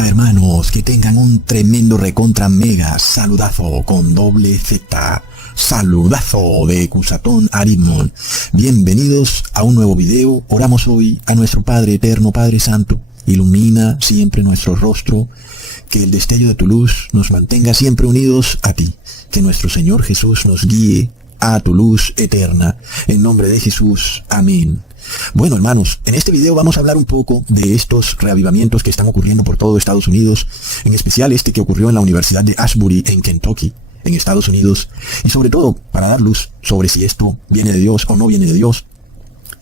Hola hermanos, que tengan un tremendo recontra mega saludazo con doble Z. Saludazo de Cusatón Aritmon. Bienvenidos a un nuevo video. Oramos hoy a nuestro Padre Eterno, Padre Santo. Ilumina siempre nuestro rostro. Que el destello de tu luz nos mantenga siempre unidos a ti. Que nuestro Señor Jesús nos guíe a tu luz eterna. En nombre de Jesús. Amén. Bueno hermanos, en este video vamos a hablar un poco de estos reavivamientos que están ocurriendo por todo Estados Unidos, en especial este que ocurrió en la Universidad de Ashbury en Kentucky, en Estados Unidos, y sobre todo para dar luz sobre si esto viene de Dios o no viene de Dios,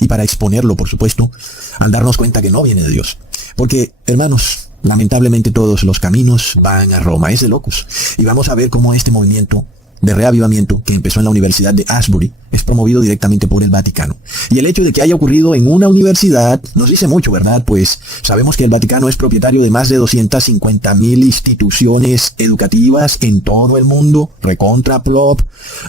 y para exponerlo por supuesto, al darnos cuenta que no viene de Dios. Porque hermanos, lamentablemente todos los caminos van a Roma, es de locos, y vamos a ver cómo este movimiento de reavivamiento que empezó en la Universidad de Ashbury es promovido directamente por el Vaticano. Y el hecho de que haya ocurrido en una universidad nos dice mucho, ¿verdad? Pues sabemos que el Vaticano es propietario de más de 250,000 instituciones educativas en todo el mundo, recontra plop.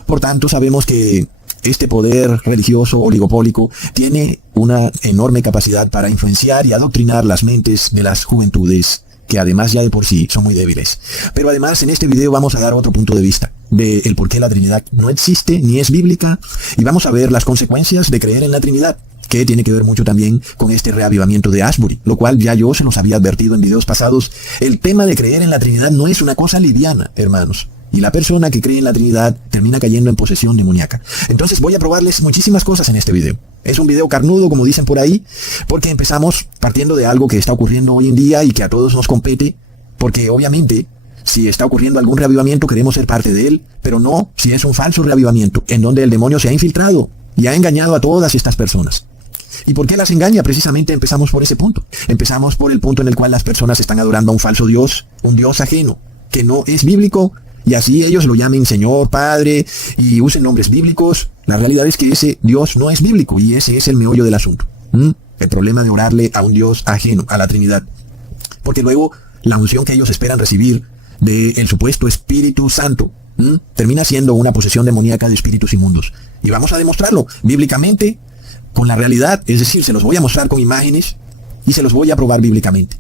Por tanto, sabemos que este poder religioso oligopólico tiene una enorme capacidad para influenciar y adoctrinar las mentes de las juventudes, que además ya de por sí son muy débiles. Pero además en este video vamos a dar otro punto de vista de el por qué la Trinidad no existe ni es bíblica, y vamos a ver las consecuencias de creer en la Trinidad, que tiene que ver mucho también con este reavivamiento de Ashbury, lo cual ya yo se los había advertido en videos pasados. El tema de creer en la Trinidad no es una cosa liviana, hermanos. Y la persona que cree en la Trinidad termina cayendo en posesión demoníaca. Entonces voy a probarles muchísimas cosas en este video. Es un video carnudo, como dicen por ahí, porque empezamos partiendo de algo que está ocurriendo hoy en día y que a todos nos compete, porque obviamente, si está ocurriendo algún reavivamiento queremos ser parte de él, pero no si es un falso reavivamiento, en donde el demonio se ha infiltrado y ha engañado a todas estas personas. ¿Y por qué las engaña? Precisamente empezamos por ese punto. Empezamos por el punto en el cual las personas están adorando a un falso Dios, un Dios ajeno, que no es bíblico. Y así ellos lo llamen Señor, Padre, y usen nombres bíblicos. La realidad es que ese Dios no es bíblico, y ese es el meollo del asunto. El problema de orarle a un Dios ajeno, a la Trinidad. Porque luego la unción que ellos esperan recibir del supuesto Espíritu Santo termina siendo una posesión demoníaca de espíritus inmundos. Y vamos a demostrarlo bíblicamente, con la realidad. Es decir, se los voy a mostrar con imágenes, y se los voy a probar bíblicamente,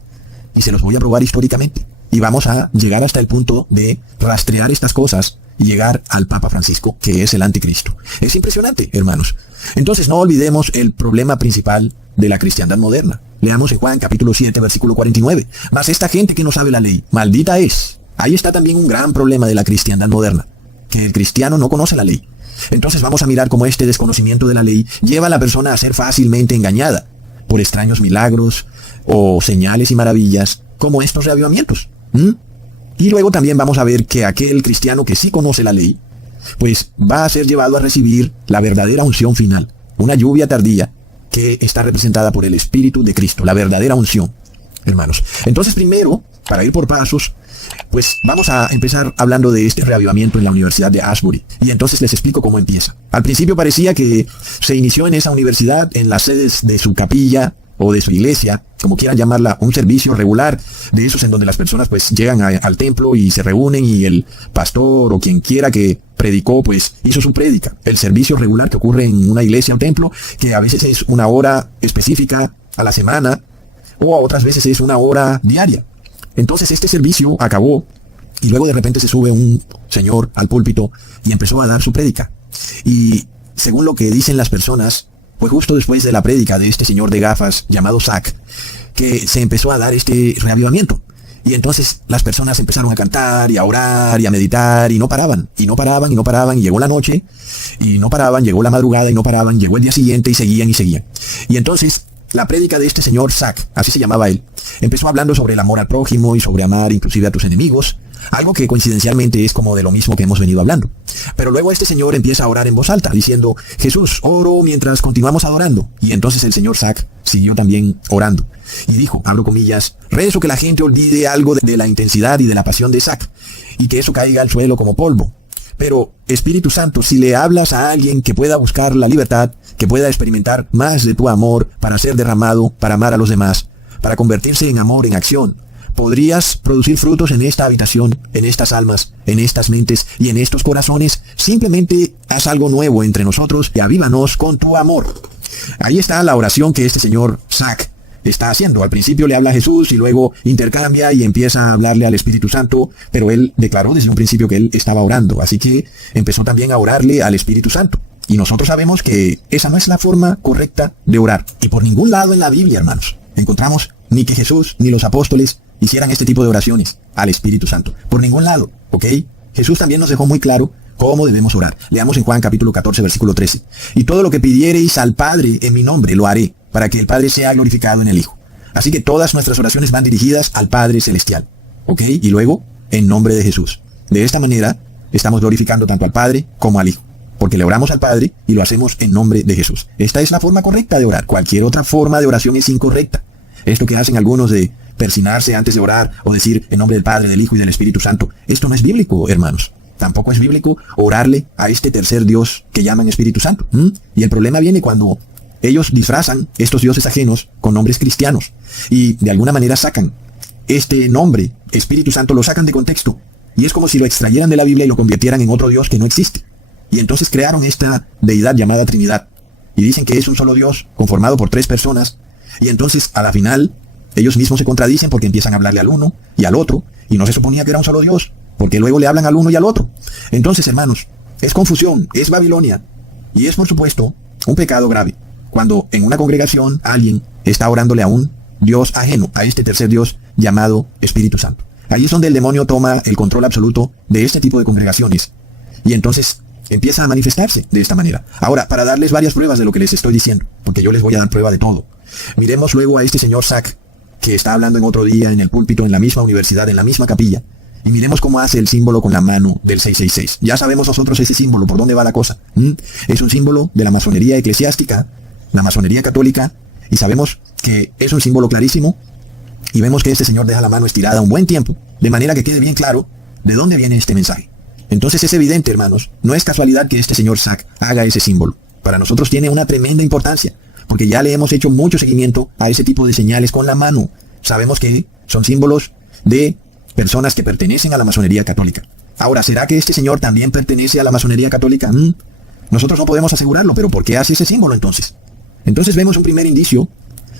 y se los voy a probar históricamente. Y vamos a llegar hasta el punto de rastrear estas cosas y llegar al Papa Francisco, que es el anticristo. Es impresionante, hermanos. Entonces no olvidemos el problema principal de la cristiandad moderna. Leamos en Juan capítulo 7, versículo 49. Mas esta gente que no sabe la ley, maldita es. Ahí está también un gran problema de la cristiandad moderna, que el cristiano no conoce la ley. Entonces vamos a mirar cómo este desconocimiento de la ley lleva a la persona a ser fácilmente engañada por extraños milagros o señales y maravillas como estos reavivamientos. Y luego también vamos a ver que aquel cristiano que sí conoce la ley, pues va a ser llevado a recibir la verdadera unción final, una lluvia tardía que está representada por el Espíritu de Cristo, la verdadera unción, hermanos. Entonces primero, para ir por pasos, pues vamos a empezar hablando de este reavivamiento en la Universidad de Ashbury. Y entonces les explico cómo empieza. Al principio parecía que se inició en esa universidad, en las sedes de su capilla o de su iglesia, como quieran llamarla, un servicio regular de esos en donde las personas pues llegan al templo y se reúnen y el pastor o quien quiera que predicó pues hizo su prédica. El servicio regular que ocurre en una iglesia o templo, que a veces es una hora específica a la semana o a otras veces es una hora diaria. Entonces este servicio acabó y luego de repente se sube un señor al púlpito y empezó a dar su prédica. Y según lo que dicen las personas, fue justo después de la prédica de este señor de gafas llamado Zach que se empezó a dar este reavivamiento. Y entonces las personas empezaron a cantar y a orar y a meditar y no paraban, y no paraban, y no paraban, y llegó la noche, y no paraban, llegó la madrugada y no paraban, llegó el día siguiente y seguían y seguían. Y entonces la prédica de este señor Zach, así se llamaba él, empezó hablando sobre el amor al prójimo y sobre amar inclusive a tus enemigos, algo que coincidencialmente es como de lo mismo que hemos venido hablando. Pero luego este señor empieza a orar en voz alta, diciendo, Jesús, oro mientras continuamos adorando. Y entonces el señor Zach siguió también orando. Y dijo, abro comillas, rezo que la gente olvide algo de la intensidad y de la pasión de Zach, y que eso caiga al suelo como polvo. Pero, Espíritu Santo, si le hablas a alguien que pueda buscar la libertad, que pueda experimentar más de tu amor para ser derramado, para amar a los demás, para convertirse en amor en acción, ¿podrías producir frutos en esta habitación, en estas almas, en estas mentes y en estos corazones? Simplemente haz algo nuevo entre nosotros y avívanos con tu amor. Ahí está la oración que este señor Zach está haciendo. Al principio le habla a Jesús y luego intercambia y empieza a hablarle al Espíritu Santo, pero él declaró desde un principio que él estaba orando, así que empezó también a orarle al Espíritu Santo. Y nosotros sabemos que esa no es la forma correcta de orar. Y por ningún lado en la Biblia, hermanos, encontramos ni que Jesús ni los apóstoles hicieran este tipo de oraciones al Espíritu Santo. Por ningún lado, ¿ok? Jesús también nos dejó muy claro cómo debemos orar. Leamos en Juan capítulo 14, versículo 13. Y todo lo que pidiereis al Padre en mi nombre lo haré, para que el Padre sea glorificado en el Hijo. Así que todas nuestras oraciones van dirigidas al Padre Celestial. ¿Ok? Y luego, en nombre de Jesús. De esta manera, estamos glorificando tanto al Padre como al Hijo. Porque le oramos al Padre y lo hacemos en nombre de Jesús. Esta es la forma correcta de orar. Cualquier otra forma de oración es incorrecta. Esto que hacen algunos de persinarse antes de orar o decir en nombre del Padre, del Hijo y del Espíritu Santo. Esto no es bíblico, hermanos. Tampoco es bíblico orarle a este tercer Dios que llaman Espíritu Santo. Y el problema viene cuando ellos disfrazan estos dioses ajenos con nombres cristianos y de alguna manera sacan este nombre, Espíritu Santo, lo sacan de contexto. Y es como si lo extrayeran de la Biblia y lo convirtieran en otro Dios que no existe. Y entonces crearon esta deidad llamada Trinidad. Y dicen que es un solo Dios, conformado por 3 personas. Y entonces, a la final, ellos mismos se contradicen porque empiezan a hablarle al uno y al otro. Y no se suponía que era un solo Dios, porque luego le hablan al uno y al otro. Entonces, hermanos, es confusión, es Babilonia. Y es, por supuesto, un pecado grave. Cuando en una congregación alguien está orándole a un Dios ajeno, a este tercer Dios llamado Espíritu Santo. Ahí es donde el demonio toma el control absoluto de este tipo de congregaciones. Y entonces empieza a manifestarse de esta manera. Ahora, para darles varias pruebas de lo que les estoy diciendo, porque yo les voy a dar prueba de todo. Miremos luego a este señor Zach, que está hablando en otro día en el púlpito, en la misma universidad, en la misma capilla. Y miremos cómo hace el símbolo con la mano del 666. Ya sabemos nosotros ese símbolo, por dónde va la cosa. Es un símbolo de la masonería eclesiástica, la masonería católica, y sabemos que es un símbolo clarísimo. Y vemos que este señor deja la mano estirada un buen tiempo, de manera que quede bien claro de dónde viene este mensaje. Entonces es evidente, hermanos, no es casualidad que este señor Zach haga ese símbolo. Para nosotros tiene una tremenda importancia, porque ya le hemos hecho mucho seguimiento a ese tipo de señales con la mano. Sabemos que son símbolos de personas que pertenecen a la masonería católica. Ahora, ¿será que este señor también pertenece a la masonería católica? Nosotros no podemos asegurarlo, pero ¿por qué hace ese símbolo entonces? Entonces vemos un primer indicio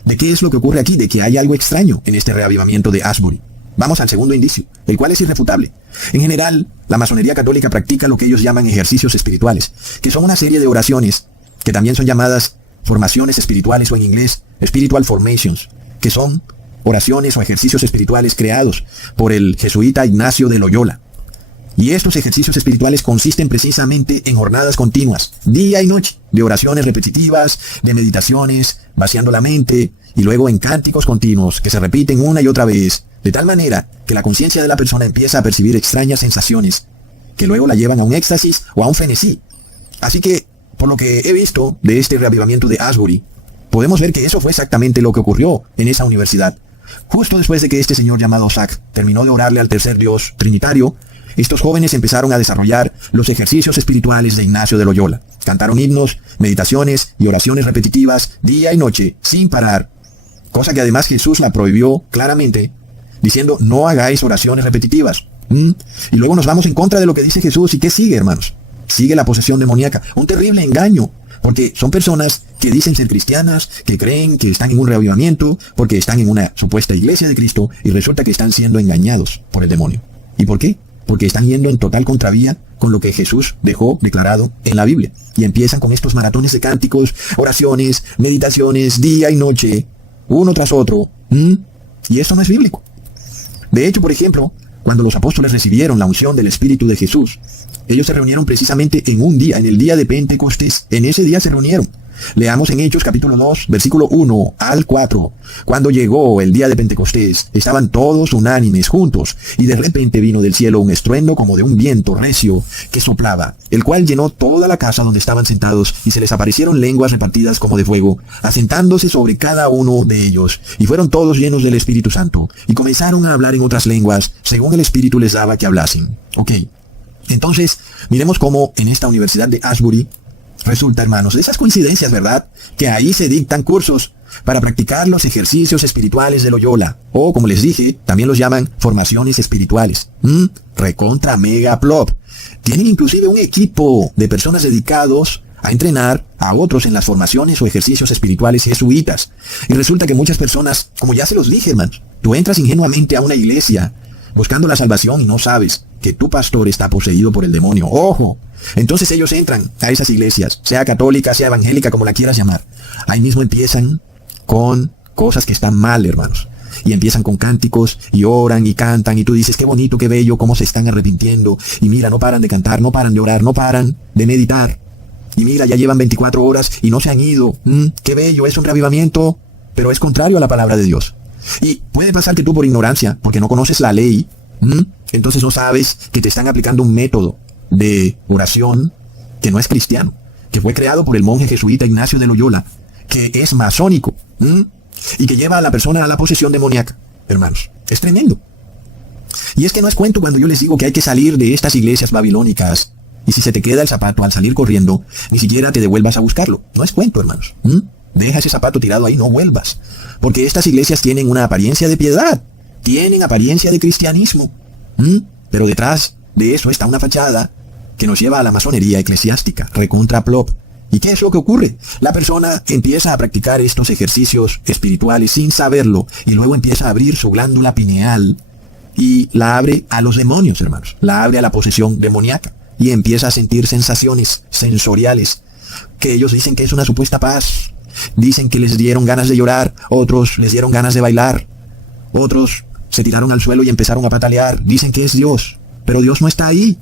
de qué es lo que ocurre aquí, de que hay algo extraño en este reavivamiento de Asbury. Vamos al segundo indicio, el cual es irrefutable. En general, la masonería católica practica lo que ellos llaman ejercicios espirituales, que son una serie de oraciones, que también son llamadas formaciones espirituales o en inglés, spiritual formations, que son oraciones o ejercicios espirituales creados por el jesuita Ignacio de Loyola. Y estos ejercicios espirituales consisten precisamente en jornadas continuas, día y noche, de oraciones repetitivas, de meditaciones, vaciando la mente, y luego en cánticos continuos que se repiten una y otra vez, de tal manera que la conciencia de la persona empieza a percibir extrañas sensaciones, que luego la llevan a un éxtasis o a un frenesí. Así que, por lo que he visto de este reavivamiento de Asbury, podemos ver que eso fue exactamente lo que ocurrió en esa universidad. Justo después de que este señor llamado Zach terminó de orarle al tercer Dios trinitario, estos jóvenes empezaron a desarrollar los ejercicios espirituales de Ignacio de Loyola. Cantaron himnos, meditaciones y oraciones repetitivas día y noche, sin parar. Cosa que además Jesús la prohibió claramente, diciendo, no hagáis oraciones repetitivas. Y luego nos vamos en contra de lo que dice Jesús. ¿Y qué sigue, hermanos? Sigue la posesión demoníaca. Un terrible engaño. Porque son personas que dicen ser cristianas, que creen que están en un reavivamiento, porque están en una supuesta iglesia de Cristo, y resulta que están siendo engañados por el demonio. ¿Y por qué? Porque están yendo en total contravía con lo que Jesús dejó declarado en la Biblia. Y empiezan con estos maratones de cánticos, oraciones, meditaciones, día y noche, uno tras otro. Y esto no es bíblico. De hecho, por ejemplo, cuando los apóstoles recibieron la unción del Espíritu de Jesús, ellos se reunieron precisamente en un día, en el día de Pentecostés. En ese día se reunieron. Leamos en Hechos capítulo 2, versículo 1 al 4. Cuando llegó el día de Pentecostés, estaban todos unánimes juntos, y de repente vino del cielo un estruendo como de un viento recio que soplaba, el cual llenó toda la casa donde estaban sentados, y se les aparecieron lenguas repartidas como de fuego, asentándose sobre cada uno de ellos, y fueron todos llenos del Espíritu Santo, y comenzaron a hablar en otras lenguas, según el Espíritu les daba que hablasen. Ok. Entonces, miremos cómo en esta universidad de Asbury resulta, hermanos, de esas coincidencias, ¿verdad? Que ahí se dictan cursos para practicar los ejercicios espirituales de Loyola. O, como les dije, también los llaman formaciones espirituales. Recontra mega plop. Tienen inclusive un equipo de personas dedicados a entrenar a otros en las formaciones o ejercicios espirituales jesuitas. Y resulta que muchas personas, como ya se los dije, hermanos, tú entras ingenuamente a una iglesia buscando la salvación y no sabes que tu pastor está poseído por el demonio. ¡Ojo! Entonces ellos entran a esas iglesias, sea católica, sea evangélica, como la quieras llamar. Ahí mismo empiezan con cosas que están mal, hermanos. Y empiezan con cánticos y oran y cantan y tú dices, qué bonito, qué bello, cómo se están arrepintiendo. Y mira, no paran de cantar, no paran de orar, no paran de meditar. Y mira, ya llevan 24 horas y no se han ido. Qué bello, es un reavivamiento, pero es contrario a la palabra de Dios. Y puede pasar que tú por ignorancia, porque no conoces la ley, entonces no sabes que te están aplicando un método de oración que no es cristiano, que fue creado por el monje jesuita Ignacio de Loyola, que es masónico, y que lleva a la persona a la posesión demoníaca. Hermanos, es tremendo. Y es que no es cuento cuando yo les digo que hay que salir de estas iglesias babilónicas, y si se te queda el zapato al salir corriendo, ni siquiera te devuelvas a buscarlo. No es cuento, hermanos. Deja ese zapato tirado ahí, no vuelvas. Porque estas iglesias tienen una apariencia de piedad, tienen apariencia de cristianismo, pero detrás de eso está una fachada que nos lleva a la masonería eclesiástica, recontra plop. ¿Y qué es lo que ocurre? La persona empieza a practicar estos ejercicios espirituales sin saberlo, y luego empieza a abrir su glándula pineal y la abre a los demonios, hermanos. La abre a la posesión demoníaca y empieza a sentir sensaciones sensoriales que ellos dicen que es una supuesta paz. Dicen que les dieron ganas de llorar, otros les dieron ganas de bailar, otros se tiraron al suelo y empezaron a patalear. Dicen que es Dios, pero Dios no está ahí.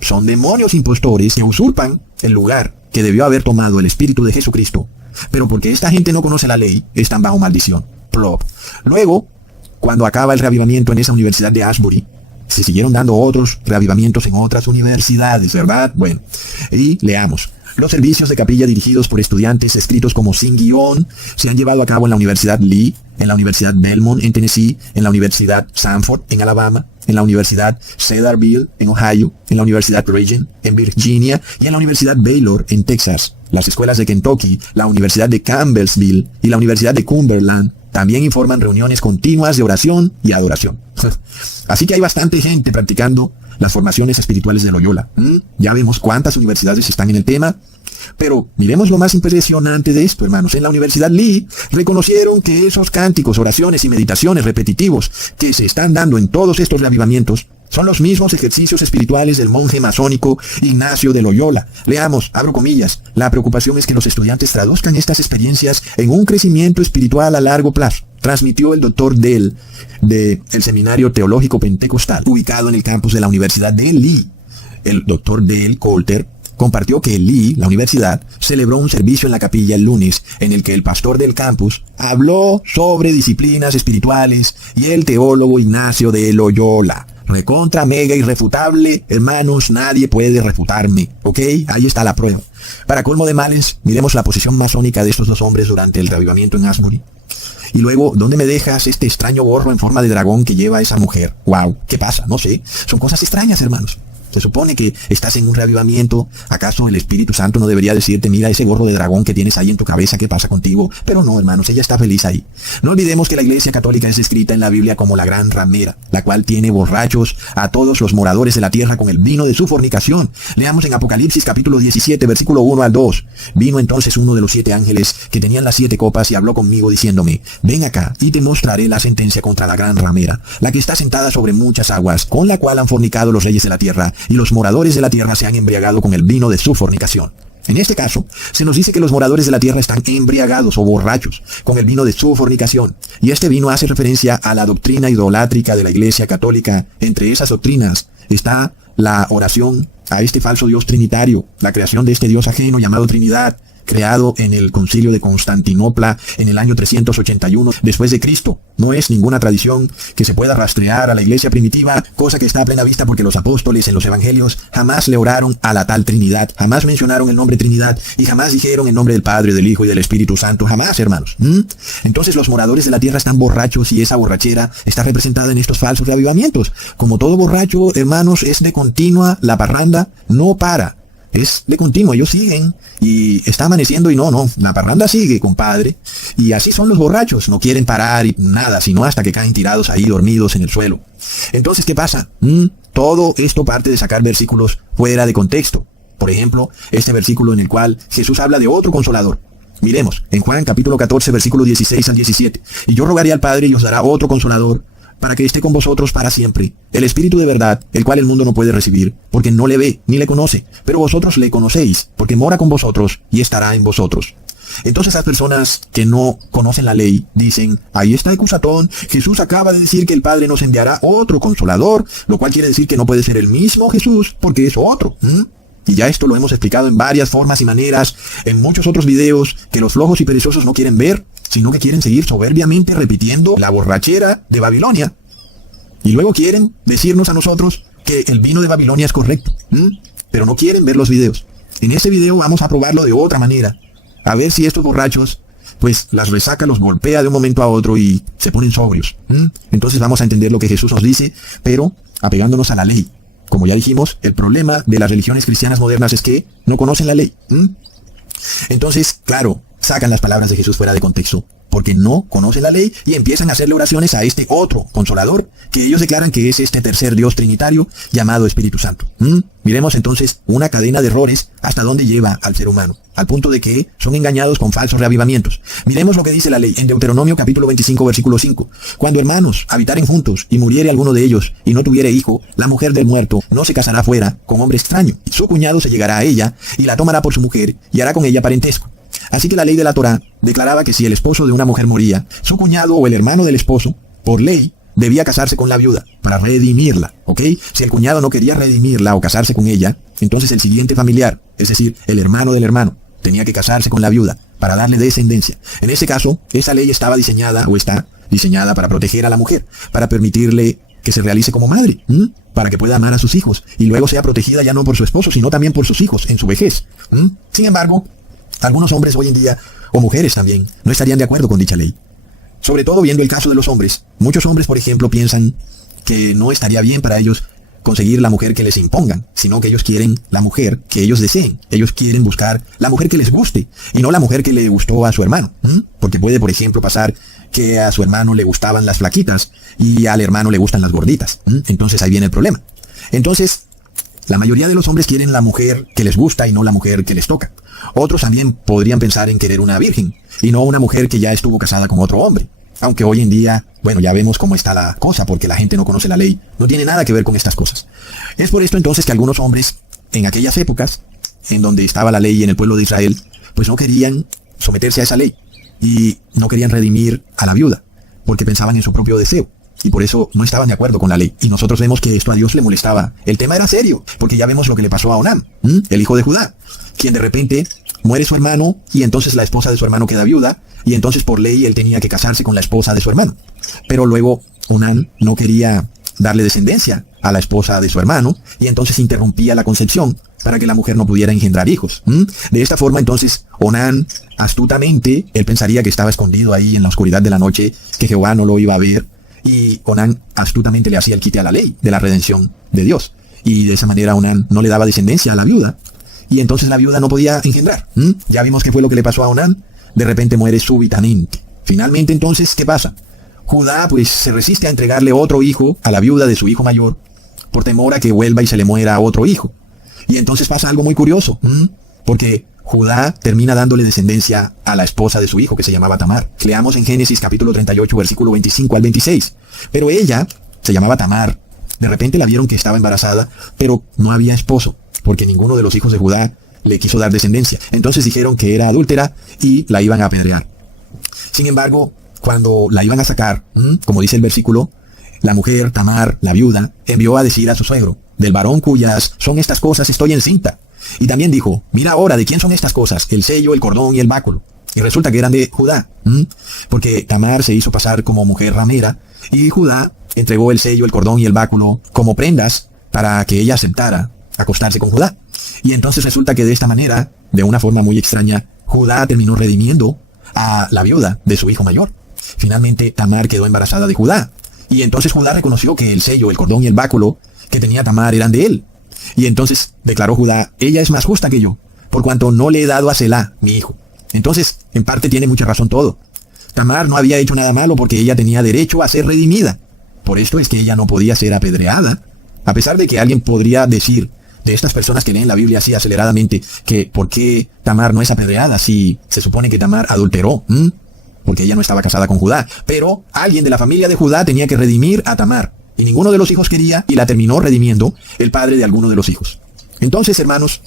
Son demonios impostores que usurpan el lugar que debió haber tomado el Espíritu de Jesucristo. Pero porque esta gente no conoce la ley, están bajo maldición. Plop. Luego, cuando acaba el reavivamiento en esa universidad de Asbury, se siguieron dando otros reavivamientos en otras universidades, ¿verdad? Bueno, y leamos. Los servicios de capilla dirigidos por estudiantes escritos como sin guión se han llevado a cabo en la Universidad Lee, en la Universidad Belmont en Tennessee, en la Universidad Sanford en Alabama, en la Universidad Cedarville en Ohio, en la Universidad Regent en Virginia y en la Universidad Baylor en Texas. Las escuelas de Kentucky, la Universidad de Campbellsville y la Universidad de Cumberland también informan reuniones continuas de oración y adoración. Así que hay bastante gente practicando las formaciones espirituales de Loyola. Ya vemos cuántas universidades están en el tema, pero miremos lo más impresionante de esto, hermanos. En la Universidad Lee reconocieron que esos cánticos, oraciones y meditaciones repetitivos que se están dando en todos estos reavivamientos son los mismos ejercicios espirituales del monje masónico Ignacio de Loyola. Leamos, abro comillas, la preocupación es que los estudiantes traduzcan estas experiencias en un crecimiento espiritual a largo plazo, transmitió el doctor Dell del Seminario Teológico Pentecostal, ubicado en el campus de la Universidad de Lee. El doctor Dell Coulter compartió que Lee, la universidad, celebró un servicio en la capilla el lunes en el que el pastor del campus habló sobre disciplinas espirituales y el teólogo Ignacio de Loyola. Recontra mega irrefutable, hermanos, nadie puede refutarme, ¿ok? Ahí está la prueba. Para colmo de males, miremos la posición masónica de estos dos hombres durante el reavivamiento en Asbury. Y luego, ¿dónde me dejas este extraño gorro en forma de dragón que lleva esa mujer? ¡Wow! ¿Qué pasa? No sé. Son cosas extrañas, hermanos. Se supone que estás en un reavivamiento. ¿Acaso el Espíritu Santo no debería decirte, mira ese gorro de dragón que tienes ahí en tu cabeza, qué pasa contigo? Pero no, hermanos, ella está feliz ahí. No olvidemos que la Iglesia Católica es descrita en la Biblia como la gran ramera, la cual tiene borrachos a todos los moradores de la tierra con el vino de su fornicación. Leamos en Apocalipsis capítulo 17, versículo 1 al 2. Vino entonces uno de los 7 ángeles que tenían las 7 copas y habló conmigo diciéndome, ven acá y te mostraré la sentencia contra la gran ramera, la que está sentada sobre muchas aguas, con la cual han fornicado los reyes de la tierra, y los moradores de la tierra se han embriagado con el vino de su fornicación. En este caso, se nos dice que los moradores de la tierra están embriagados o borrachos con el vino de su fornicación. Y este vino hace referencia a la doctrina idolátrica de la Iglesia Católica. Entre esas doctrinas está la oración a este falso Dios trinitario, la creación de este Dios ajeno llamado Trinidad, creado en el Concilio de Constantinopla en el año 381 después de Cristo. No es ninguna tradición que se pueda rastrear a la iglesia primitiva, cosa que está a plena vista porque los apóstoles en los evangelios jamás le oraron a la tal Trinidad, jamás mencionaron el nombre Trinidad y jamás dijeron el nombre del Padre, del Hijo y del Espíritu Santo, jamás, hermanos. Entonces los moradores de la tierra están borrachos y esa borrachera está representada en estos falsos reavivamientos. Como todo borracho, hermanos, es de continua, la parranda no para. Es de continuo, ellos siguen y está amaneciendo y no, la parranda sigue, compadre. Y así son los borrachos, no quieren parar y nada, sino hasta que caen tirados ahí dormidos en el suelo. Entonces, ¿qué pasa? Todo esto parte de sacar versículos fuera de contexto. Por ejemplo, este versículo en el cual Jesús habla de otro consolador. Miremos, en Juan capítulo 14, versículo 16 al 17. Y yo rogaré al Padre y os dará otro consolador, para que esté con vosotros para siempre, el Espíritu de verdad, el cual el mundo no puede recibir, porque no le ve ni le conoce, pero vosotros le conocéis, porque mora con vosotros y estará en vosotros. Entonces las personas que no conocen la ley dicen, ahí está Ecusatón, Jesús acaba de decir que el Padre nos enviará otro consolador, lo cual quiere decir que no puede ser el mismo Jesús, porque es otro. Y ya esto lo hemos explicado en varias formas y maneras, en muchos otros videos que los flojos y perezosos no quieren ver, sino que quieren seguir soberbiamente repitiendo la borrachera de Babilonia. Y luego quieren decirnos a nosotros que el vino de Babilonia es correcto. Pero no quieren ver los videos. En este video vamos a probarlo de otra manera. A ver si estos borrachos, pues las resaca, los golpea de un momento a otro y se ponen sobrios. Entonces vamos a entender lo que Jesús nos dice, pero apegándonos a la ley. Como ya dijimos, el problema de las religiones cristianas modernas es que no conocen la ley. Entonces, claro, sacan las palabras de Jesús fuera de contexto, porque no conocen la ley y empiezan a hacerle oraciones a este otro consolador, que ellos declaran que es este tercer Dios trinitario llamado Espíritu Santo. Miremos entonces una cadena de errores hasta dónde lleva al ser humano, al punto de que son engañados con falsos reavivamientos. Miremos lo que dice la ley en Deuteronomio capítulo 25, versículo 5. Cuando hermanos habitaren juntos y muriere alguno de ellos y no tuviere hijo, la mujer del muerto no se casará fuera con hombre extraño. Su cuñado se llegará a ella y la tomará por su mujer y hará con ella parentesco. Así que la ley de la Torá declaraba que si el esposo de una mujer moría, su cuñado o el hermano del esposo, por ley, debía casarse con la viuda para redimirla, ¿ok? Si el cuñado no quería redimirla o casarse con ella, entonces el siguiente familiar, es decir, el hermano del hermano, tenía que casarse con la viuda para darle descendencia. En ese caso, esa ley estaba diseñada o está diseñada para proteger a la mujer, para permitirle que se realice como madre, para que pueda amar a sus hijos y luego sea protegida ya no por su esposo, sino también por sus hijos en su vejez. Sin embargo, algunos hombres hoy en día, o mujeres también, no estarían de acuerdo con dicha ley. Sobre todo viendo el caso de los hombres. Muchos hombres, por ejemplo, piensan que no estaría bien para ellos conseguir la mujer que les impongan, sino que ellos quieren la mujer que ellos deseen. Ellos quieren buscar la mujer que les guste, y no la mujer que le gustó a su hermano. Porque puede, por ejemplo, pasar que a su hermano le gustaban las flaquitas, y al hermano le gustan las gorditas. Entonces ahí viene el problema. Entonces, la mayoría de los hombres quieren la mujer que les gusta y no la mujer que les toca. Otros también podrían pensar en querer una virgen, y no una mujer que ya estuvo casada con otro hombre. Aunque hoy en día, bueno, ya vemos cómo está la cosa, porque la gente no conoce la ley, no tiene nada que ver con estas cosas. Es por esto entonces que algunos hombres, en aquellas épocas, en donde estaba la ley en el pueblo de Israel, pues no querían someterse a esa ley, y no querían redimir a la viuda, porque pensaban en su propio deseo. Y por eso no estaban de acuerdo con la ley. Y nosotros vemos que esto a Dios le molestaba. El tema era serio, porque ya vemos lo que le pasó a Onán, el hijo de Judá, quien de repente muere su hermano y entonces la esposa de su hermano queda viuda, y entonces por ley él tenía que casarse con la esposa de su hermano. Pero luego Onán no quería darle descendencia a la esposa de su hermano, y entonces interrumpía la concepción para que la mujer no pudiera engendrar hijos. De esta forma entonces Onán, astutamente, él pensaría que estaba escondido ahí en la oscuridad de la noche, que Jehová no lo iba a ver, y Onán astutamente le hacía el quite a la ley de la redención de Dios. Y de esa manera Onán no le daba descendencia a la viuda, y entonces la viuda no podía engendrar. Ya vimos qué fue lo que le pasó a Onán. De repente muere súbitamente. Finalmente entonces, ¿qué pasa? Judá pues se resiste a entregarle otro hijo a la viuda de su hijo mayor, por temor a que vuelva y se le muera otro hijo. Y entonces pasa algo muy curioso, porque Judá termina dándole descendencia a la esposa de su hijo, que se llamaba Tamar. Leamos en Génesis capítulo 38, versículo 25 al 26. Pero ella se llamaba Tamar. De repente la vieron que estaba embarazada, pero no había esposo, porque ninguno de los hijos de Judá le quiso dar descendencia. Entonces dijeron que era adúltera y la iban a apedrear. Sin embargo, cuando la iban a sacar, como dice el versículo, la mujer, Tamar, la viuda, envió a decir a su suegro, del varón cuyas son estas cosas estoy encinta. Y también dijo, mira ahora, ¿de quién son estas cosas? El sello, el cordón y el báculo. Y resulta que eran de Judá, porque Tamar se hizo pasar como mujer ramera, y Judá entregó el sello, el cordón y el báculo como prendas para que ella aceptara acostarse con Judá. Y entonces resulta que de esta manera, de una forma muy extraña, Judá terminó redimiendo a la viuda de su hijo mayor. Finalmente Tamar quedó embarazada de Judá, y entonces Judá reconoció que el sello, el cordón y el báculo que tenía Tamar eran de él. Y entonces declaró Judá, ella es más justa que yo, por cuanto no le he dado a Selá, mi hijo. Entonces, en parte tiene mucha razón todo. Tamar no había hecho nada malo porque ella tenía derecho a ser redimida. Por esto es que ella no podía ser apedreada, a pesar de que alguien podría decir, de estas personas que leen la Biblia así aceleradamente, que ¿por qué Tamar no es apedreada si se supone que Tamar adulteró? Porque ella no estaba casada con Judá. Pero alguien de la familia de Judá tenía que redimir a Tamar. Y ninguno de los hijos quería, y la terminó redimiendo el padre de alguno de los hijos. Entonces, hermanos,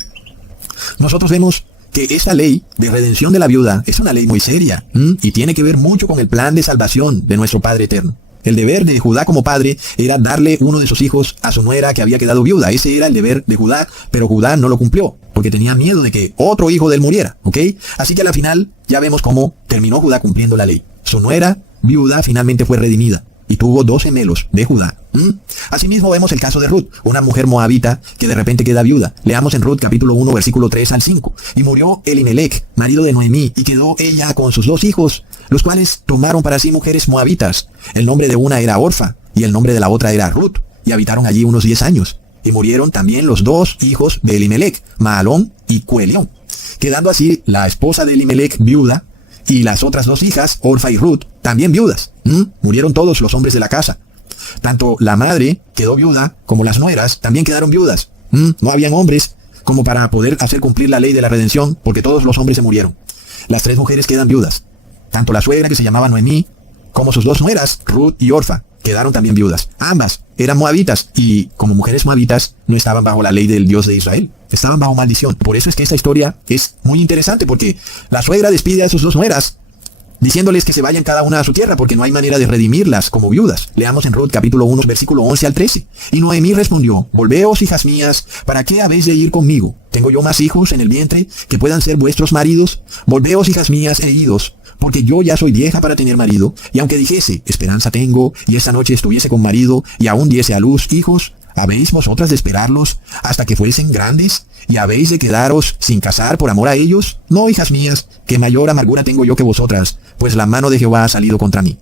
nosotros vemos que esta ley de redención de la viuda es una ley muy seria, y tiene que ver mucho con el plan de salvación de nuestro Padre Eterno. El deber de Judá como padre era darle uno de sus hijos a su nuera que había quedado viuda. Ese era el deber de Judá, pero Judá no lo cumplió, porque tenía miedo de que otro hijo de él muriera, ¿ok? Así que a la final ya vemos cómo terminó Judá cumpliendo la ley. Su nuera viuda finalmente fue redimida, y tuvo 2 gemelos de Judá. Asimismo vemos el caso de Ruth, una mujer moabita que de repente queda viuda. Leamos en Ruth capítulo 1 versículo 3 al 5. Y murió Elimelech, marido de Noemí, y quedó ella con sus 2 hijos, los cuales tomaron para sí mujeres moabitas. El nombre de una era Orfa, y el nombre de la otra era Ruth, y habitaron allí unos 10 años. Y murieron también los 2 hijos de Elimelech, Maalón y Cuelión, quedando así la esposa de Elimelech viuda, y las otras 2 hijas, Orfa y Ruth, también viudas. Murieron todos los hombres de la casa. Tanto la madre quedó viuda como las nueras también quedaron viudas. No habían hombres como para poder hacer cumplir la ley de la redención, porque todos los hombres se murieron. Las 3 mujeres quedan viudas. Tanto la suegra, que se llamaba Noemí, como sus 2 nueras, Ruth y Orfa, quedaron también viudas. Ambas eran moabitas, y como mujeres moabitas no estaban bajo la ley del Dios de Israel. Estaban bajo maldición. Por eso es que esta historia es muy interesante, porque la suegra despide a sus 2 nueras, diciéndoles que se vayan cada una a su tierra, porque no hay manera de redimirlas como viudas. Leamos en Ruth capítulo 1, versículo 11 al 13. Y Noemí respondió: Volveos, hijas mías, ¿para qué habéis de ir conmigo? ¿Tengo yo más hijos en el vientre que puedan ser vuestros maridos? Volveos, hijas mías, e idos, porque yo ya soy vieja para tener marido, y aunque dijese, esperanza tengo, y esta noche estuviese con marido, y aún diese a luz hijos, ¿habéis vosotras de esperarlos hasta que fuesen grandes? ¿Y habéis de quedaros sin casar por amor a ellos? No, hijas mías, que mayor amargura tengo yo que vosotras, pues la mano de Jehová ha salido contra mí.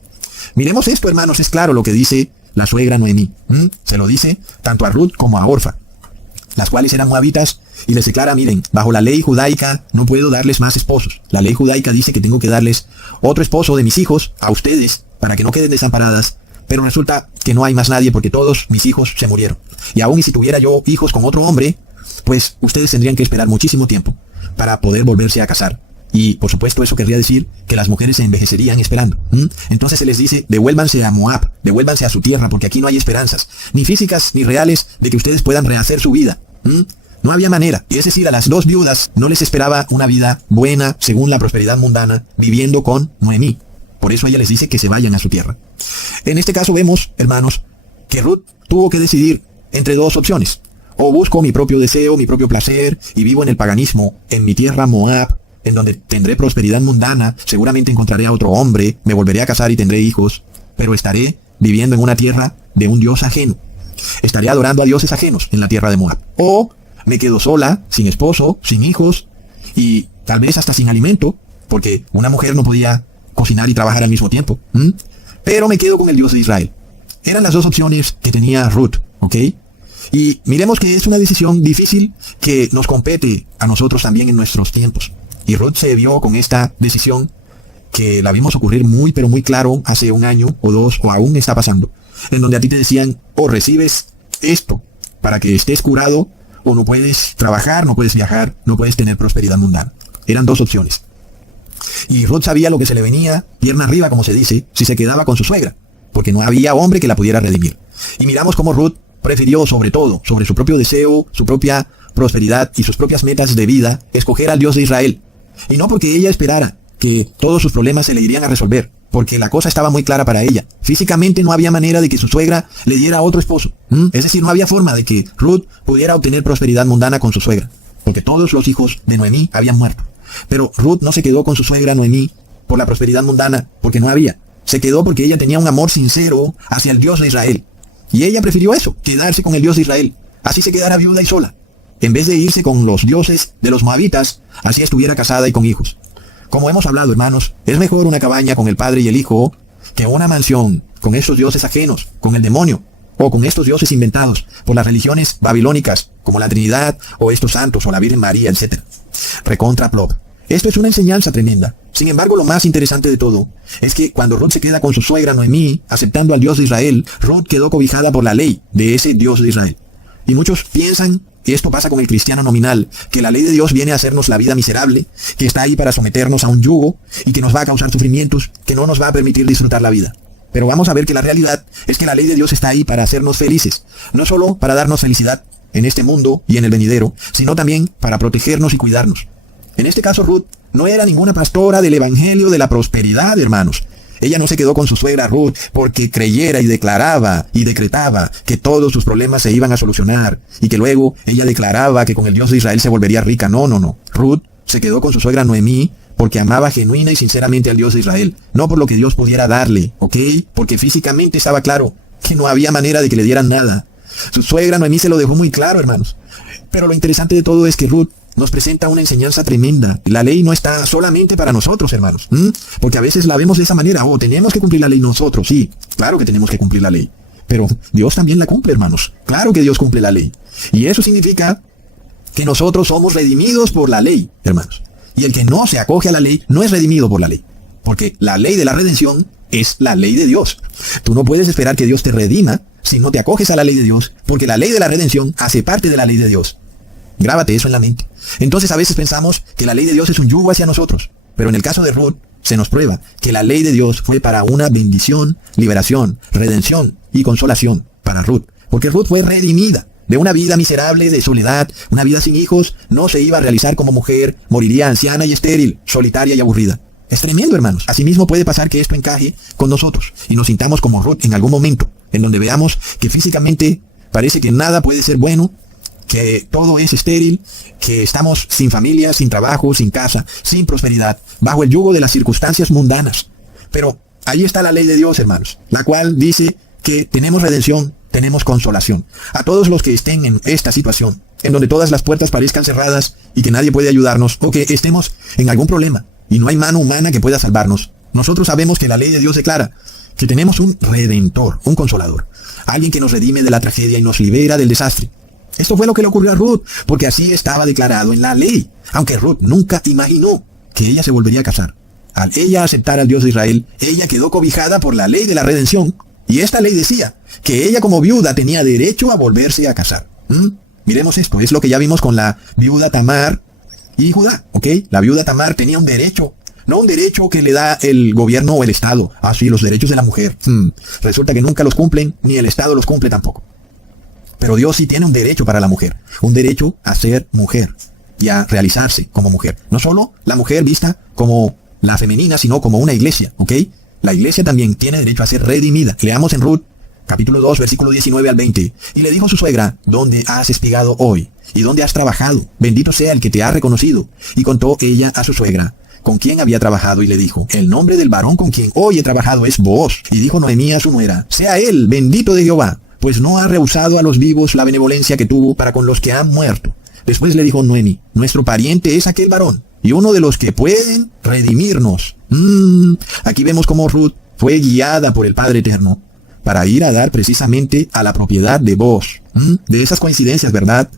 Miremos esto, hermanos, es claro lo que dice la suegra Noemí. Se lo dice tanto a Ruth como a Orfa, las cuales eran moabitas, y les declara: miren, bajo la ley judaica no puedo darles más esposos. La ley judaica dice que tengo que darles otro esposo de mis hijos a ustedes, para que no queden desamparadas. Pero resulta que no hay más nadie, porque todos mis hijos se murieron. Y aún si tuviera yo hijos con otro hombre, pues ustedes tendrían que esperar muchísimo tiempo para poder volverse a casar. Y por supuesto eso querría decir que las mujeres se envejecerían esperando. Entonces se les dice: devuélvanse a Moab, devuélvanse a su tierra, porque aquí no hay esperanzas, ni físicas ni reales, de que ustedes puedan rehacer su vida. No había manera. Y es decir, a las 2 viudas no les esperaba una vida buena según la prosperidad mundana, viviendo con Noemí. Por eso ella les dice que se vayan a su tierra. En este caso vemos, hermanos, que Ruth tuvo que decidir entre 2 opciones. O busco mi propio deseo, mi propio placer, y vivo en el paganismo, en mi tierra Moab, en donde tendré prosperidad mundana, seguramente encontraré a otro hombre, me volveré a casar y tendré hijos, pero estaré viviendo en una tierra de un dios ajeno. Estaré adorando a dioses ajenos en la tierra de Moab. O me quedo sola, sin esposo, sin hijos, y tal vez hasta sin alimento, porque una mujer no podía cocinar y trabajar al mismo tiempo. Pero me quedo con el Dios de Israel. Eran las 2 opciones que tenía Ruth, ¿ok? Y miremos que es una decisión difícil que nos compete a nosotros también en nuestros tiempos. Y Ruth se vio con esta decisión, que la vimos ocurrir muy pero muy claro hace 1 año o 2, o aún está pasando, en donde a ti te decían: o recibes esto para que estés curado, o no puedes trabajar, no puedes viajar, no puedes tener prosperidad mundana. Eran 2 opciones. Y Ruth sabía lo que se le venía, pierna arriba como se dice, si se quedaba con su suegra, porque no había hombre que la pudiera redimir. Y miramos cómo Ruth prefirió sobre todo, sobre su propio deseo, su propia prosperidad y sus propias metas de vida, escoger al Dios de Israel. Y no porque ella esperara que todos sus problemas se le irían a resolver, porque la cosa estaba muy clara para ella. Físicamente no había manera de que su suegra le diera a otro esposo. Es decir, no había forma de que Ruth pudiera obtener prosperidad mundana con su suegra, porque todos los hijos de Noemí habían muerto. Pero Ruth no se quedó con su suegra Noemí por la prosperidad mundana, porque no había. Se quedó porque ella tenía un amor sincero hacia el Dios de Israel. Y ella prefirió eso, quedarse con el Dios de Israel. Así se quedara viuda y sola, en vez de irse con los dioses de los moabitas, así estuviera casada y con hijos. Como hemos hablado, hermanos, es mejor una cabaña con el padre y el hijo que una mansión con estos dioses ajenos, con el demonio, o con estos dioses inventados por las religiones babilónicas, como la Trinidad, o estos santos, o la Virgen María, etc. Recontra plop. Esto es una enseñanza tremenda. Sin embargo, lo más interesante de todo es que cuando Ruth se queda con su suegra Noemí, aceptando al Dios de Israel, Ruth quedó cobijada por la ley de ese Dios de Israel. Y muchos piensan esto pasa con el cristiano nominal, que la ley de Dios viene a hacernos la vida miserable, que está ahí para someternos a un yugo y que nos va a causar sufrimientos, que no nos va a permitir disfrutar la vida. Pero vamos a ver que la realidad es que la ley de Dios está ahí para hacernos felices, no solo para darnos felicidad en este mundo y en el venidero, sino también para protegernos y cuidarnos. En este caso, Ruth no era ninguna pastora del evangelio de la prosperidad, hermanos. Ella no se quedó con su suegra Ruth porque creyera y declaraba y decretaba que todos sus problemas se iban a solucionar y que luego ella declaraba que con el Dios de Israel se volvería rica. No, no, no. Ruth se quedó con su suegra Noemí porque amaba genuina y sinceramente al Dios de Israel, no por lo que Dios pudiera darle, ¿ok? Porque físicamente estaba claro que no había manera de que le dieran nada. Su suegra Noemí se lo dejó muy claro, hermanos. Pero lo interesante de todo es que Ruth nos presenta una enseñanza tremenda. La ley no está solamente para nosotros, hermanos. Porque a veces la vemos de esa manera. Oh, tenemos que cumplir la ley nosotros. Sí, claro que tenemos que cumplir la ley. Pero Dios también la cumple, hermanos. Claro que Dios cumple la ley. Y eso significa que nosotros somos redimidos por la ley, hermanos. Y el que no se acoge a la ley no es redimido por la ley. Porque la ley de la redención es la ley de Dios. Tú no puedes esperar que Dios te redima si no te acoges a la ley de Dios, porque la ley de la redención hace parte de la ley de Dios. Grábate eso en la mente. Entonces a veces pensamos que la ley de Dios es un yugo hacia nosotros, pero en el caso de Ruth se nos prueba que la ley de Dios fue para una bendición, liberación, redención y consolación para Ruth, porque Ruth fue redimida de una vida miserable, de soledad, una vida sin hijos, no se iba a realizar como mujer, moriría anciana y estéril, solitaria y aburrida. Es tremendo, hermanos. Asimismo puede pasar que esto encaje con nosotros y nos sintamos como Ruth en algún momento, en donde veamos que físicamente parece que nada puede ser bueno, que todo es estéril, que estamos sin familia, sin trabajo, sin casa, sin prosperidad, bajo el yugo de las circunstancias mundanas. Pero ahí está la ley de Dios, hermanos, la cual dice que tenemos redención, tenemos consolación. A todos los que estén en esta situación, en donde todas las puertas parezcan cerradas y que nadie puede ayudarnos, o que estemos en algún problema y no hay mano humana que pueda salvarnos, nosotros sabemos que la ley de Dios declara que tenemos un redentor, un consolador, alguien que nos redime de la tragedia y nos libera del desastre. Esto fue lo que le ocurrió a Ruth, porque así estaba declarado en la ley, aunque Ruth nunca imaginó que ella se volvería a casar. Al ella aceptar al Dios de Israel, ella quedó cobijada por la ley de la redención, y esta ley decía que ella como viuda tenía derecho a volverse a casar. Miremos esto, es lo que ya vimos con la viuda Tamar y Judá, ¿ok? La viuda Tamar tenía un derecho, no un derecho que le da el gobierno o el Estado. Sí, los derechos de la mujer. Resulta que nunca los cumplen, ni el Estado los cumple tampoco. Pero Dios sí tiene un derecho para la mujer, un derecho a ser mujer y a realizarse como mujer. No solo la mujer vista como la femenina, sino como una iglesia, ¿ok? La iglesia también tiene derecho a ser redimida. Leamos en Ruth, capítulo 2, versículo 19 al 20. Y le dijo a su suegra, ¿dónde has espigado hoy? ¿Y dónde has trabajado? Bendito sea el que te ha reconocido. Y contó ella a su suegra con quién había trabajado y le dijo, el nombre del varón con quien hoy he trabajado es Booz. Y dijo Noemí a su nuera, sea él bendito de Jehová, pues no ha rehusado a los vivos la benevolencia que tuvo para con los que han muerto. Después le dijo Noemí, nuestro pariente es aquel varón, y uno de los que pueden redimirnos. Aquí vemos cómo Ruth fue guiada por el Padre Eterno para ir a dar precisamente a la propiedad de Booz. De esas coincidencias, ¿verdad?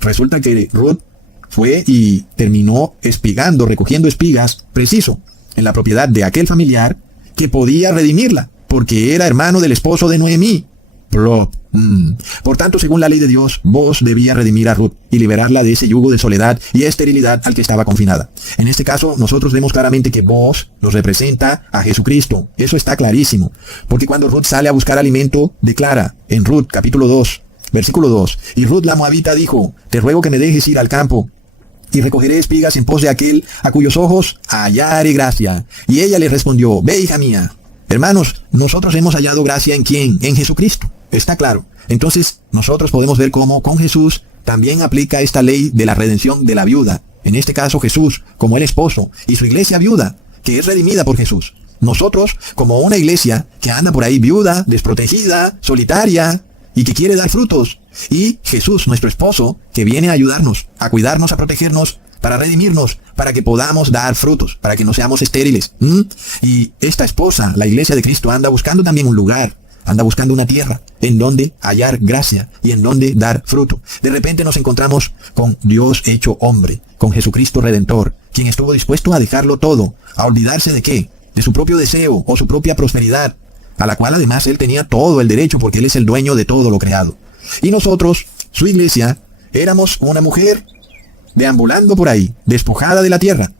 Resulta que Ruth fue y terminó espigando, recogiendo espigas, preciso, en la propiedad de aquel familiar que podía redimirla, porque era hermano del esposo de Noemí. Por tanto, según la ley de Dios, Booz debía redimir a Ruth y liberarla de ese yugo de soledad y esterilidad al que estaba confinada. En este caso, nosotros vemos claramente que Booz nos representa a Jesucristo. Eso está clarísimo, porque cuando Ruth sale a buscar alimento, declara en Ruth capítulo 2, versículo 2, y Ruth la moabita dijo, te ruego que me dejes ir al campo y recogeré espigas en pos de aquel a cuyos ojos hallaré gracia. Y ella le respondió, ve, hija mía. Hermanos, nosotros hemos hallado gracia ¿en quién? En Jesucristo. Está claro. Entonces, nosotros podemos ver cómo con Jesús también aplica esta ley de la redención de la viuda. En este caso, Jesús, como el esposo, y su iglesia viuda, que es redimida por Jesús. Nosotros, como una iglesia que anda por ahí viuda, desprotegida, solitaria, y que quiere dar frutos. Y Jesús, nuestro esposo, que viene a ayudarnos, a cuidarnos, a protegernos, para redimirnos, para que podamos dar frutos, para que no seamos estériles. Y esta esposa, la iglesia de Cristo, anda buscando también un lugar, anda buscando una tierra en donde hallar gracia y en donde dar fruto. De repente nos encontramos con Dios hecho hombre, con Jesucristo Redentor, quien estuvo dispuesto a dejarlo todo, a olvidarse de qué, de su propio deseo o su propia prosperidad, a la cual además Él tenía todo el derecho porque Él es el dueño de todo lo creado. Y nosotros, su iglesia, éramos una mujer deambulando por ahí, despojada de la tierra,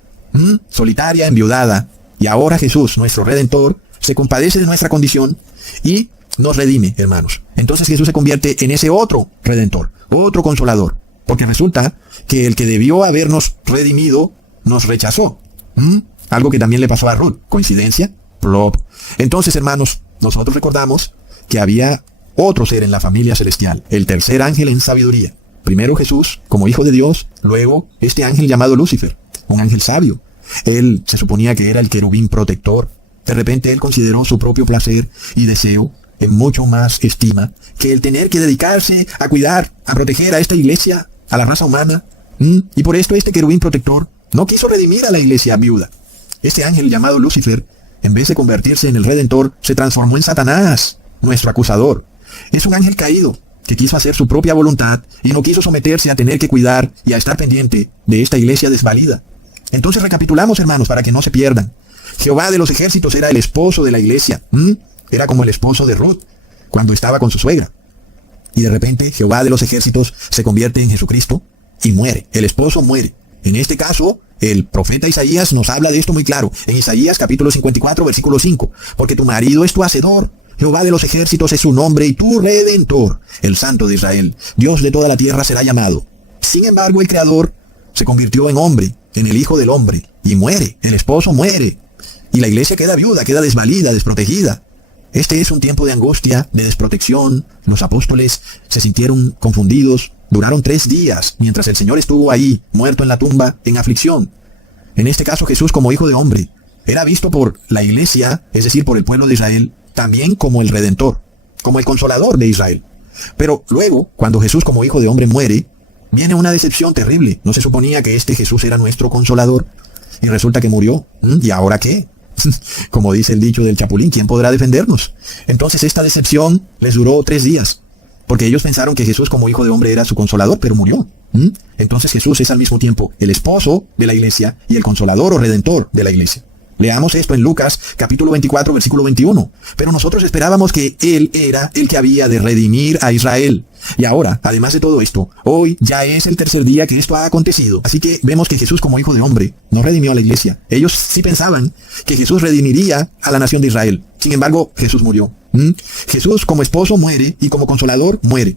solitaria, enviudada. Y ahora Jesús, nuestro Redentor, se compadece de nuestra condición y nos redime, hermanos. Entonces Jesús se convierte en ese otro Redentor, otro Consolador. Porque resulta que el que debió habernos redimido nos rechazó. Algo que también le pasó a Ruth. ¿Coincidencia? Plop. Entonces, hermanos, nosotros recordamos que había otro ser en la familia celestial, el tercer ángel en sabiduría. Primero Jesús, como Hijo de Dios, luego este ángel llamado Lucifer, un ángel sabio. Él se suponía que era el querubín protector. De repente él consideró su propio placer y deseo en mucho más estima que el tener que dedicarse a cuidar, a proteger a esta iglesia, a la raza humana. Y por esto este querubín protector no quiso redimir a la iglesia viuda. Este ángel llamado Lucifer, en vez de convertirse en el Redentor, se transformó en Satanás, nuestro acusador. Es un ángel caído que quiso hacer su propia voluntad y no quiso someterse a tener que cuidar y a estar pendiente de esta iglesia desvalida. Entonces recapitulamos, hermanos, para que no se pierdan. Jehová de los ejércitos era el esposo de la iglesia. Era como el esposo de Ruth cuando estaba con su suegra. Y de repente Jehová de los ejércitos se convierte en Jesucristo y muere. El esposo muere. En este caso, el profeta Isaías nos habla de esto muy claro. En Isaías capítulo 54, versículo 5. Porque tu marido es tu hacedor. Jehová de los ejércitos es su nombre y tu Redentor, el Santo de Israel. Dios de toda la tierra será llamado. Sin embargo, el Creador se convirtió en hombre, en el Hijo del Hombre, y muere. El esposo muere. Y la iglesia queda viuda, queda desvalida, desprotegida. Este es un tiempo de angustia, de desprotección. Los apóstoles se sintieron confundidos. Duraron 3 días, mientras el Señor estuvo ahí, muerto en la tumba, en aflicción. En este caso, Jesús, como Hijo de Hombre, era visto por la iglesia, es decir, por el pueblo de Israel, también como el Redentor, como el Consolador de Israel. Pero luego, cuando Jesús como Hijo de Hombre muere, viene una decepción terrible. No se suponía que este Jesús era nuestro Consolador, y resulta que murió. ¿Y ahora qué? Como dice el dicho del Chapulín, ¿quién podrá defendernos? Entonces esta decepción les duró 3 días, porque ellos pensaron que Jesús como Hijo de Hombre era su Consolador, pero murió. Entonces Jesús es al mismo tiempo el esposo de la iglesia y el Consolador o Redentor de la iglesia. Leamos esto en Lucas capítulo 24, versículo 21. Pero nosotros esperábamos que Él era el que había de redimir a Israel. Y ahora, además de todo esto, hoy ya es el 3er día que esto ha acontecido. Así que vemos que Jesús como Hijo de Hombre no redimió a la iglesia. Ellos sí pensaban que Jesús redimiría a la nación de Israel. Sin embargo, Jesús murió. Jesús como esposo muere y como Consolador muere.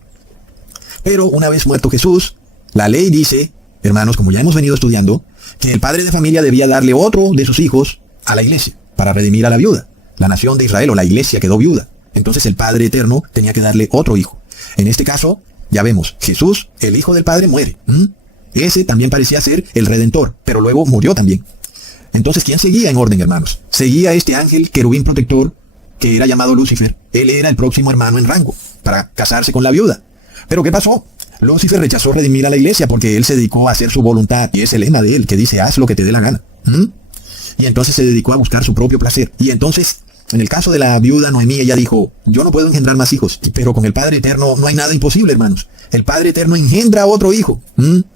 Pero una vez muerto Jesús, la ley dice, hermanos, como ya hemos venido estudiando, que el padre de familia debía darle otro de sus hijos a la iglesia, para redimir a la viuda. La nación de Israel o la iglesia quedó viuda. Entonces el Padre Eterno tenía que darle otro hijo. En este caso, ya vemos, Jesús, el Hijo del Padre, muere. Ese también parecía ser el Redentor, pero luego murió también. Entonces, ¿quién seguía en orden, hermanos? Seguía este ángel querubín protector, que era llamado Lucifer. Él era el próximo hermano en rango, para casarse con la viuda. Pero ¿qué pasó? Lucifer rechazó redimir a la iglesia porque él se dedicó a hacer su voluntad. Y es el lema de él, que dice, haz lo que te dé la gana. Y entonces se dedicó a buscar su propio placer. Y entonces, en el caso de la viuda Noemí, ella dijo, yo no puedo engendrar más hijos. Pero con el Padre Eterno no hay nada imposible, hermanos. El Padre Eterno engendra otro hijo.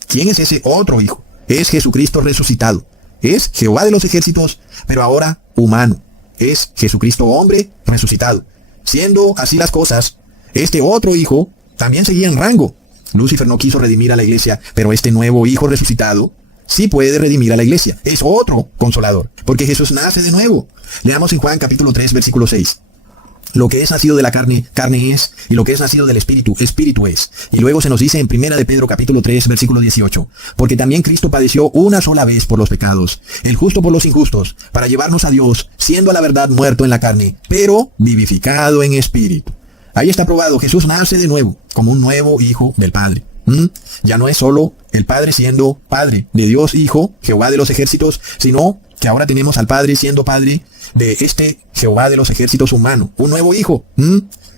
¿Quién es ese otro hijo? Es Jesucristo resucitado. Es Jehová de los ejércitos, pero ahora humano. Es Jesucristo hombre resucitado. Siendo así las cosas, este otro hijo también seguía en rango. Lucifer no quiso redimir a la iglesia, pero este nuevo hijo resucitado sí puede redimir a la iglesia. Es otro Consolador, porque Jesús nace de nuevo. Leamos en Juan capítulo 3, versículo 6. Lo que es nacido de la carne, carne es, y lo que es nacido del Espíritu, Espíritu es. Y luego se nos dice en 1 de Pedro capítulo 3, versículo 18. Porque también Cristo padeció una sola vez por los pecados, el justo por los injustos, para llevarnos a Dios, siendo a la verdad muerto en la carne, pero vivificado en espíritu. Ahí está probado, Jesús nace de nuevo, como un nuevo hijo del Padre. Ya no es solo el Padre siendo Padre de Dios Hijo, Jehová de los ejércitos, sino que ahora tenemos al Padre siendo Padre de este Jehová de los ejércitos humano, un nuevo hijo.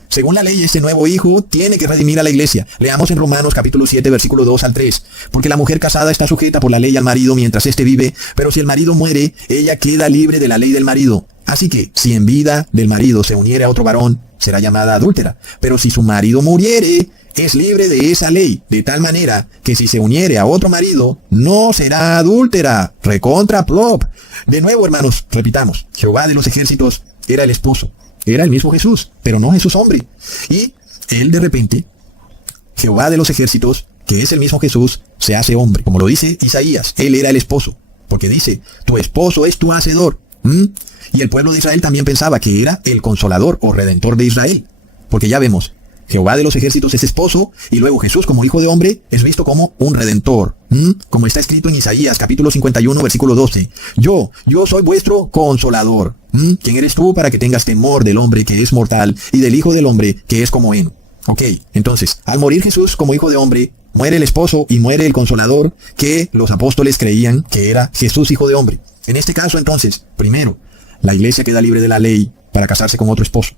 Según la ley, este nuevo hijo tiene que redimir a la iglesia. Leamos en Romanos capítulo 7, versículo 2 al 3. Porque la mujer casada está sujeta por la ley al marido mientras éste vive, pero si el marido muere, ella queda libre de la ley del marido. Así que, si en vida del marido se uniere a otro varón, será llamada adúltera. Pero si su marido muriere, es libre de esa ley, de tal manera que si se uniere a otro marido, no será adúltera. Recontra plop. De nuevo, hermanos, repitamos, Jehová de los ejércitos era el esposo. Era el mismo Jesús, pero no Jesús hombre. Y él de repente, Jehová de los ejércitos, que es el mismo Jesús, se hace hombre. Como lo dice Isaías, Él era el esposo. Porque dice, tu esposo es tu hacedor. Y el pueblo de Israel también pensaba que era el consolador o redentor de Israel. Porque ya vemos, Jehová de los ejércitos es esposo, y luego Jesús como hijo de hombre es visto como un redentor. Como está escrito en Isaías capítulo 51 versículo 12. Yo soy vuestro consolador. ¿Quién eres tú para que tengas temor del hombre que es mortal y del hijo del hombre que es como heno? Ok, entonces, al morir Jesús como hijo de hombre, muere el esposo y muere el consolador que los apóstoles creían que era Jesús hijo de hombre. En este caso entonces, primero, la iglesia queda libre de la ley para casarse con otro esposo.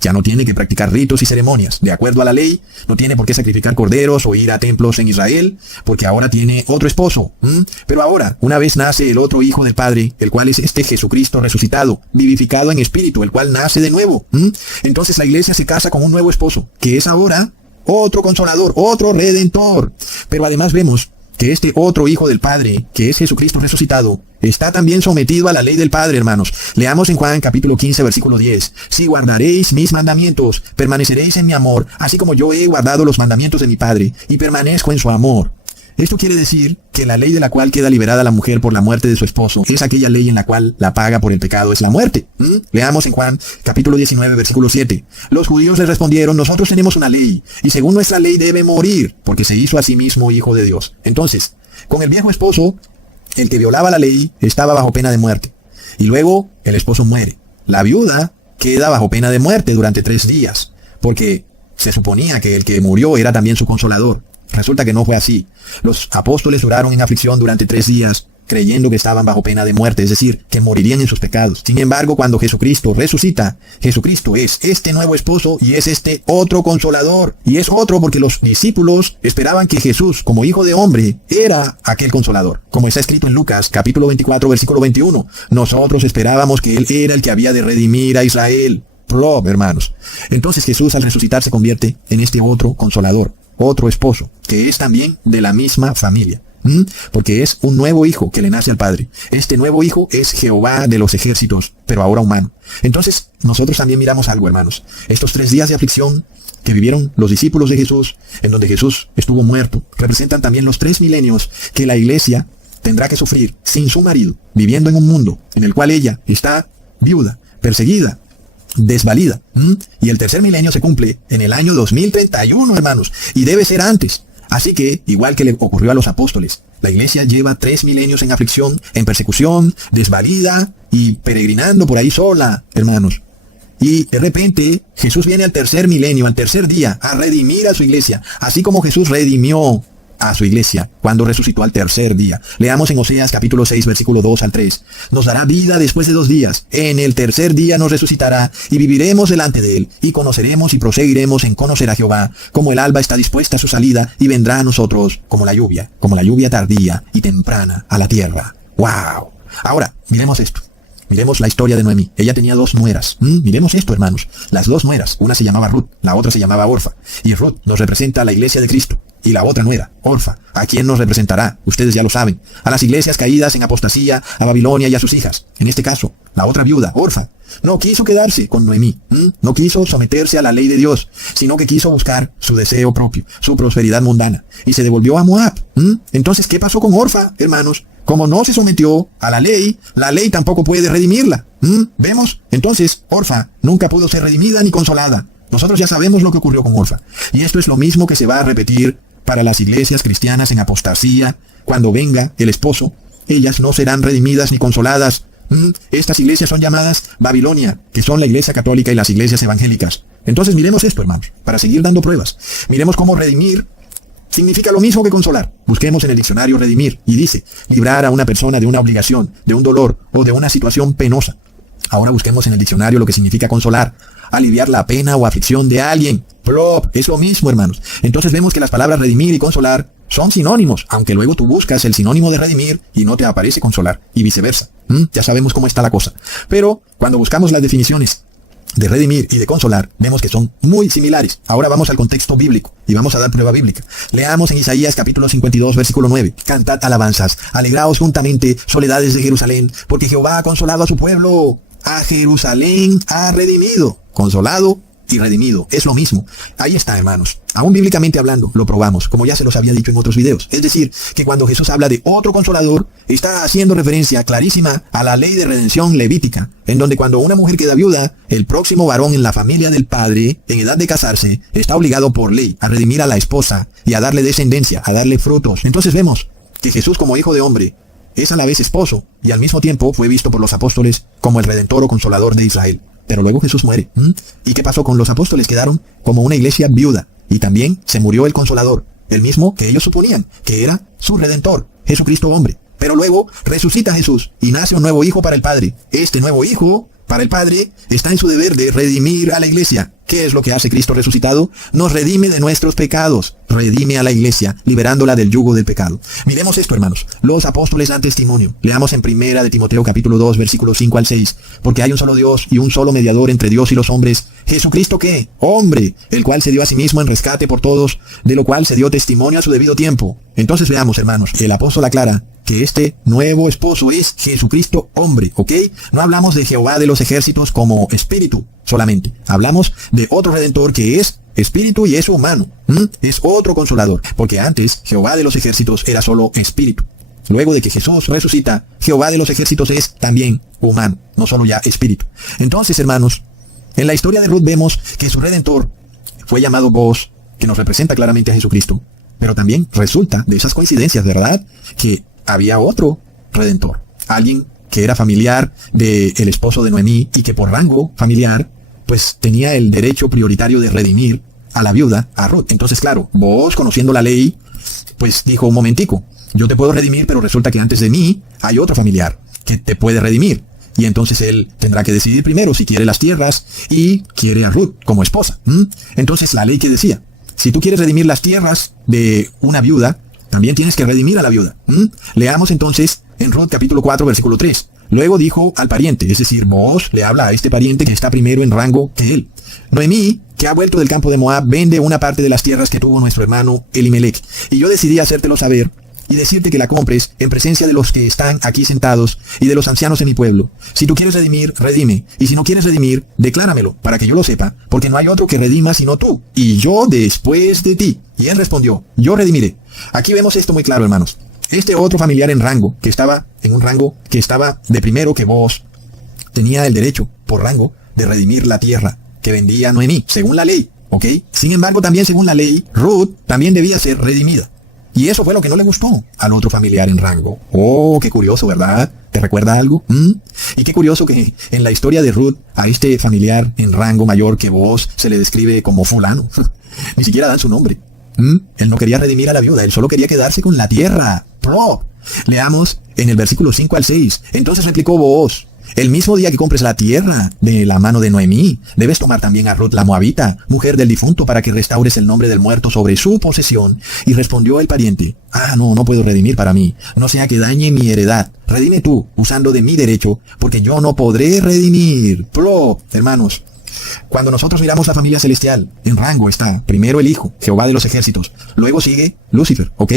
Ya no tiene que practicar ritos y ceremonias. De acuerdo a la ley, no tiene por qué sacrificar corderos o ir a templos en Israel, porque ahora tiene otro esposo. Pero ahora, una vez nace el otro hijo del Padre, el cual es este Jesucristo resucitado, vivificado en espíritu, el cual nace de nuevo. Entonces la iglesia se casa con un nuevo esposo, que es ahora otro consolador, otro redentor. Pero además vemos que este otro hijo del Padre, que es Jesucristo resucitado, está también sometido a la ley del Padre, hermanos. Leamos en Juan capítulo 15, versículo 10. Si guardaréis mis mandamientos, permaneceréis en mi amor, así como yo he guardado los mandamientos de mi Padre, y permanezco en su amor. Esto quiere decir que la ley de la cual queda liberada la mujer por la muerte de su esposo es aquella ley en la cual la paga por el pecado es la muerte. Leamos en Juan capítulo 19 versículo 7. Los judíos les respondieron, nosotros tenemos una ley, y según nuestra ley debe morir, porque se hizo a sí mismo hijo de Dios. Entonces, con el viejo esposo, el que violaba la ley estaba bajo pena de muerte. Y luego el esposo muere. La viuda queda bajo pena de muerte durante 3 días, porque se suponía que el que murió era también su consolador. Resulta que no fue así. Los apóstoles oraron en aflicción durante 3 días, creyendo que estaban bajo pena de muerte, es decir, que morirían en sus pecados. Sin embargo, cuando Jesucristo resucita, Jesucristo es este nuevo esposo y es este otro consolador. Y es otro porque los discípulos esperaban que Jesús, como hijo de hombre, era aquel consolador. Como está escrito en Lucas, capítulo 24, versículo 21. Nosotros esperábamos que Él era el que había de redimir a Israel. Hermanos. Entonces Jesús al resucitar se convierte en este otro consolador, otro esposo, que es también de la misma familia. Porque es un nuevo hijo que le nace al Padre. Este nuevo hijo es Jehová de los ejércitos, pero ahora humano. Entonces, nosotros también miramos algo, hermanos. Estos 3 días de aflicción que vivieron los discípulos de Jesús, en donde Jesús estuvo muerto, representan también los 3 milenios que la iglesia tendrá que sufrir sin su marido, viviendo en un mundo en el cual ella está viuda, perseguida, desvalida. Y el tercer milenio se cumple en el año 2031, hermanos, y debe ser antes. Así que, igual que le ocurrió a los apóstoles, la iglesia lleva 3 milenios en aflicción, en persecución, desvalida y peregrinando por ahí sola, hermanos. Y de repente, Jesús viene al tercer milenio, al tercer día, a redimir a su iglesia, así como Jesús redimió a su iglesia cuando resucitó al tercer día. Leamos en Oseas capítulo 6 versículo 2 al 3. Nos dará vida después de 2 días. En el tercer día nos resucitará y viviremos delante de él y conoceremos y proseguiremos en conocer a Jehová, como el alba está dispuesta a su salida y vendrá a nosotros como la lluvia tardía y temprana a la tierra. ¡Wow! Ahora, miremos esto. Miremos la historia de Noemí. Ella tenía 2 nueras. Miremos esto, hermanos. Las 2 nueras. Una se llamaba Ruth, la otra se llamaba Orfa. Y Ruth nos representa a la iglesia de Cristo. Y la otra nuera, Orfa, ¿a quién nos representará? Ustedes ya lo saben. A las iglesias caídas en apostasía, a Babilonia y a sus hijas. En este caso, la otra viuda, Orfa, no quiso quedarse con Noemí. No quiso someterse a la ley de Dios, sino que quiso buscar su deseo propio, su prosperidad mundana. Y se devolvió a Moab. Entonces, ¿qué pasó con Orfa, hermanos? Como no se sometió a la ley tampoco puede redimirla. ¿Vemos? Entonces, Orfa nunca pudo ser redimida ni consolada. Nosotros ya sabemos lo que ocurrió con Orfa. Y esto es lo mismo que se va a repetir para las iglesias cristianas en apostasía. Cuando venga el esposo, ellas no serán redimidas ni consoladas. Estas iglesias son llamadas Babilonia, que son la iglesia católica y las iglesias evangélicas. Entonces miremos esto, hermanos, para seguir dando pruebas. Miremos cómo redimir significa lo mismo que consolar. Busquemos en el diccionario redimir y dice, librar a una persona de una obligación, de un dolor o de una situación penosa. Ahora busquemos en el diccionario lo que significa consolar. Aliviar la pena o aflicción de alguien. Es lo mismo, hermanos. Entonces vemos que las palabras redimir y consolar son sinónimos, aunque luego tú buscas el sinónimo de redimir y no te aparece consolar, y viceversa. Ya sabemos cómo está la cosa. Pero cuando buscamos las definiciones de redimir y de consolar, vemos que son muy similares. Ahora vamos al contexto bíblico y vamos a dar prueba bíblica. Leamos en Isaías capítulo 52, versículo 9. Cantad alabanzas, alegraos juntamente, soledades de Jerusalén, porque Jehová ha consolado a su pueblo. A Jerusalén ha redimido, consolado y redimido. Es lo mismo. Ahí está, hermanos. Aún bíblicamente hablando, lo probamos, como ya se los había dicho en otros videos. Es decir, que cuando Jesús habla de otro consolador, está haciendo referencia clarísima a la ley de redención levítica, en donde cuando una mujer queda viuda, el próximo varón en la familia del padre, en edad de casarse, está obligado por ley a redimir a la esposa y a darle descendencia, a darle frutos. Entonces vemos que Jesús, como hijo de hombre, es a la vez esposo y al mismo tiempo fue visto por los apóstoles como el redentor o consolador de Israel. Pero luego Jesús muere. ¿Y qué pasó con los apóstoles? Quedaron como una iglesia viuda. Y también se murió el consolador, el mismo que ellos suponían, que era su redentor, Jesucristo hombre. Pero luego resucita Jesús y nace un nuevo hijo para el Padre. Este nuevo hijo para el Padre está en su deber de redimir a la iglesia. ¿Qué es lo que hace Cristo resucitado? Nos redime de nuestros pecados. Redime a la iglesia, liberándola del yugo del pecado. Miremos esto, hermanos. Los apóstoles dan testimonio. Leamos en 1 de Timoteo capítulo 2, versículos 5 al 6. Porque hay un solo Dios y un solo mediador entre Dios y los hombres. Jesucristo, ¿qué? Hombre, el cual se dio a sí mismo en rescate por todos, de lo cual se dio testimonio a su debido tiempo. Entonces veamos, hermanos, el apóstol aclara que este nuevo esposo es Jesucristo hombre, ¿ok? No hablamos de Jehová de los ejércitos como espíritu solamente. Hablamos de otro redentor que es espíritu y es humano. Es otro consolador, porque antes Jehová de los ejércitos era solo espíritu. Luego de que Jesús resucita, Jehová de los ejércitos es también humano, no solo ya espíritu. Entonces, hermanos, en la historia de Ruth vemos que su redentor fue llamado Boaz, que nos representa claramente a Jesucristo. Pero también resulta de esas coincidencias, ¿verdad?, que había otro redentor, alguien que era familiar del esposo de Noemí y que por rango familiar pues tenía el derecho prioritario de redimir a la viuda, a Ruth. Entonces, claro, vos, conociendo la ley, pues dijo: un momentico, yo te puedo redimir, pero resulta que antes de mí hay otro familiar que te puede redimir. Y entonces él tendrá que decidir primero si quiere las tierras y quiere a Ruth como esposa. Entonces la ley que decía: si tú quieres redimir las tierras de una viuda, también tienes que redimir a la viuda. Leamos entonces en Ruth capítulo 4, versículo 3. Luego dijo al pariente, es decir, Boaz le habla a este pariente que está primero en rango que él: Noemí, que ha vuelto del campo de Moab, vende una parte de las tierras que tuvo nuestro hermano Elimelech. Y yo decidí hacértelo saber y decirte que la compres en presencia de los que están aquí sentados y de los ancianos de mi pueblo. Si tú quieres redimir, redime. Y si no quieres redimir, decláramelo, para que yo lo sepa, porque no hay otro que redima sino tú, y yo después de ti. Y él respondió: yo redimiré. Aquí vemos esto muy claro, hermanos. Este otro familiar en rango, que estaba en un rango que estaba de primero que vos, tenía el derecho, por rango, de redimir la tierra que vendía Noemí, según la ley, ¿ok? Sin embargo, también según la ley, Ruth también debía ser redimida. Y eso fue lo que no le gustó al otro familiar en rango. Oh, qué curioso, ¿verdad? ¿Te recuerda algo? Y qué curioso que en la historia de Ruth, a este familiar en rango mayor que vos se le describe como fulano. Ni siquiera dan su nombre. Él no quería redimir a la viuda, él solo quería quedarse con la tierra. Leamos en el versículo 5 al 6. Entonces replicó Boaz: el mismo día que compres la tierra de la mano de Noemí, debes tomar también a Ruth la moabita, mujer del difunto, para que restaures el nombre del muerto sobre su posesión. Y respondió el pariente: no puedo redimir para mí, no sea que dañe mi heredad. Redime tú, usando de mi derecho, porque yo no podré redimir. Hermanos, cuando nosotros miramos la familia celestial, en rango está primero el Hijo, Jehová de los ejércitos, luego sigue Lucifer, ¿ok?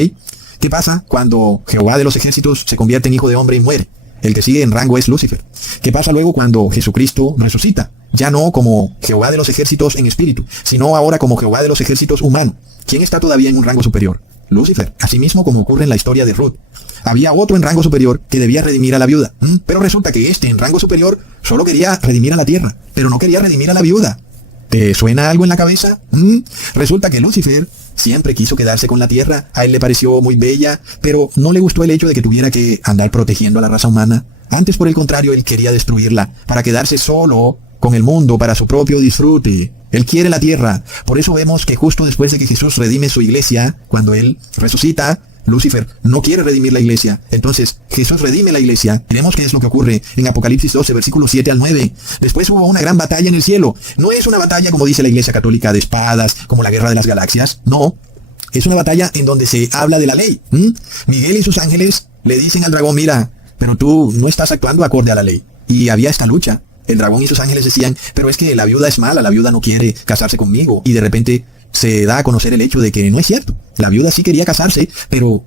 ¿Qué pasa cuando Jehová de los ejércitos se convierte en hijo de hombre y muere? El que sigue en rango es Lucifer. ¿Qué pasa luego cuando Jesucristo resucita? Ya no como Jehová de los ejércitos en espíritu, sino ahora como Jehová de los ejércitos humano. ¿Quién está todavía en un rango superior? Lucifer. Asimismo, como ocurre en la historia de Ruth, había otro en rango superior que debía redimir a la viuda. Pero resulta que este en rango superior solo quería redimir a la tierra, pero no quería redimir a la viuda. ¿Te suena algo en la cabeza? Resulta que Lucifer siempre quiso quedarse con la tierra. A él le pareció muy bella, pero no le gustó el hecho de que tuviera que andar protegiendo a la raza humana. Antes, por el contrario, él quería destruirla para quedarse solo con el mundo para su propio disfrute. Él quiere la tierra. Por eso vemos que justo después de que Jesús redime su iglesia, cuando él resucita, Lucifer no quiere redimir la iglesia. Entonces Jesús redime la iglesia. Tenemos qué es lo que ocurre en Apocalipsis 12, versículos 7 al 9. Después hubo una gran batalla en el cielo. No es una batalla, como dice la iglesia católica, de espadas, como la guerra de las galaxias. No. Es una batalla en donde se habla de la ley. Miguel y sus ángeles le dicen al dragón: mira, pero tú no estás actuando acorde a la ley. Y había esta lucha. El dragón y sus ángeles decían: pero es que la viuda es mala, la viuda no quiere casarse conmigo. Y de repente se da a conocer el hecho de que no es cierto. La viuda sí quería casarse, pero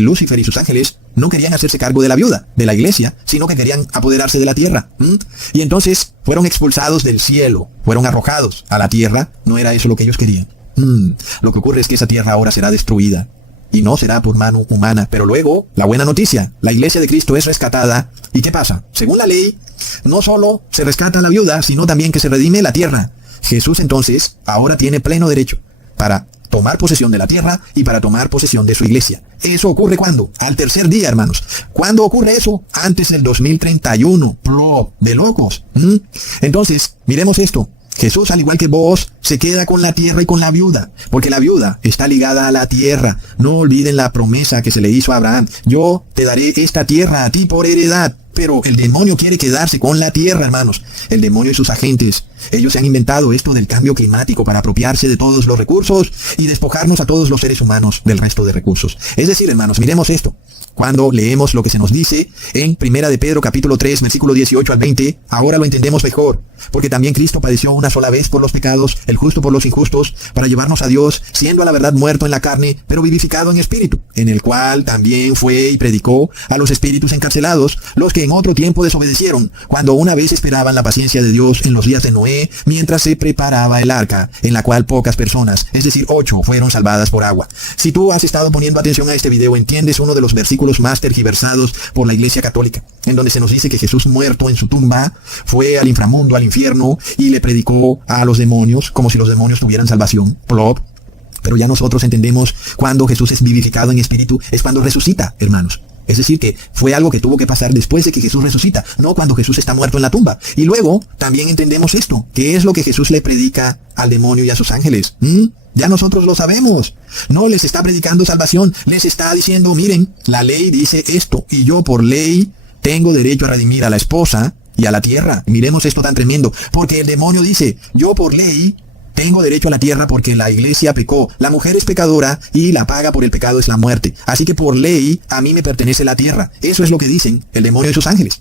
Lucifer y sus ángeles no querían hacerse cargo de la viuda, de la iglesia, sino que querían apoderarse de la tierra. Y entonces fueron expulsados del cielo, fueron arrojados a la tierra. No era eso lo que ellos querían. Lo que ocurre es que esa tierra ahora será destruida. Y no será por mano humana. Pero luego, la buena noticia, la iglesia de Cristo es rescatada. ¿Y qué pasa? Según la ley, no solo se rescata a la viuda, sino también que se redime la tierra. Jesús entonces ahora tiene pleno derecho para tomar posesión de la tierra y para tomar posesión de su iglesia. ¿Eso ocurre cuándo? Al tercer día, hermanos. ¿Cuándo ocurre eso? Antes del 2031. ¡Plop! De locos. Entonces, miremos esto. Jesús, al igual que vos, se queda con la tierra y con la viuda, porque la viuda está ligada a la tierra. No olviden la promesa que se le hizo a Abraham. Yo te daré esta tierra a ti por heredad. Pero el demonio quiere quedarse con la tierra, hermanos. El demonio y sus agentes. Ellos se han inventado esto del cambio climático para apropiarse de todos los recursos y despojarnos a todos los seres humanos del resto de recursos. Es decir, hermanos, miremos esto. Cuando leemos lo que se nos dice en 1 de Pedro capítulo 3, versículo 18 al 20, ahora lo entendemos mejor. Porque también Cristo padeció una sola vez por los pecados, el justo por los injustos, para llevarnos a Dios, siendo a la verdad muerto en la carne, pero vivificado en espíritu, en el cual también fue y predicó a los espíritus encarcelados, los que en otro tiempo desobedecieron, cuando una vez esperaban la paciencia de Dios en los días de Noé, mientras se preparaba el arca, en la cual pocas personas, es decir, 8, fueron salvadas por agua. Si tú has estado poniendo atención a este video, entiendes uno de los versículos más tergiversados por la Iglesia Católica, en donde se nos dice que Jesús, muerto en su tumba, fue al inframundo, al infierno, y le predicó a los demonios como si los demonios tuvieran salvación. Plop. Pero ya nosotros entendemos cuando Jesús es vivificado en espíritu, es cuando resucita, hermanos. Es decir, que fue algo que tuvo que pasar después de que Jesús resucita, no cuando Jesús está muerto en la tumba. Y luego también entendemos esto, que es lo que Jesús le predica al demonio y a sus ángeles. Ya nosotros lo sabemos. No les está predicando salvación, les está diciendo, miren, la ley dice esto, y yo por ley tengo derecho a redimir a la esposa y a la tierra. Miremos esto tan tremendo, porque el demonio dice, yo por ley tengo derecho a la tierra porque la iglesia pecó. La mujer es pecadora y la paga por el pecado es la muerte. Así que por ley a mí me pertenece la tierra. Eso es lo que dicen el demonio y sus ángeles.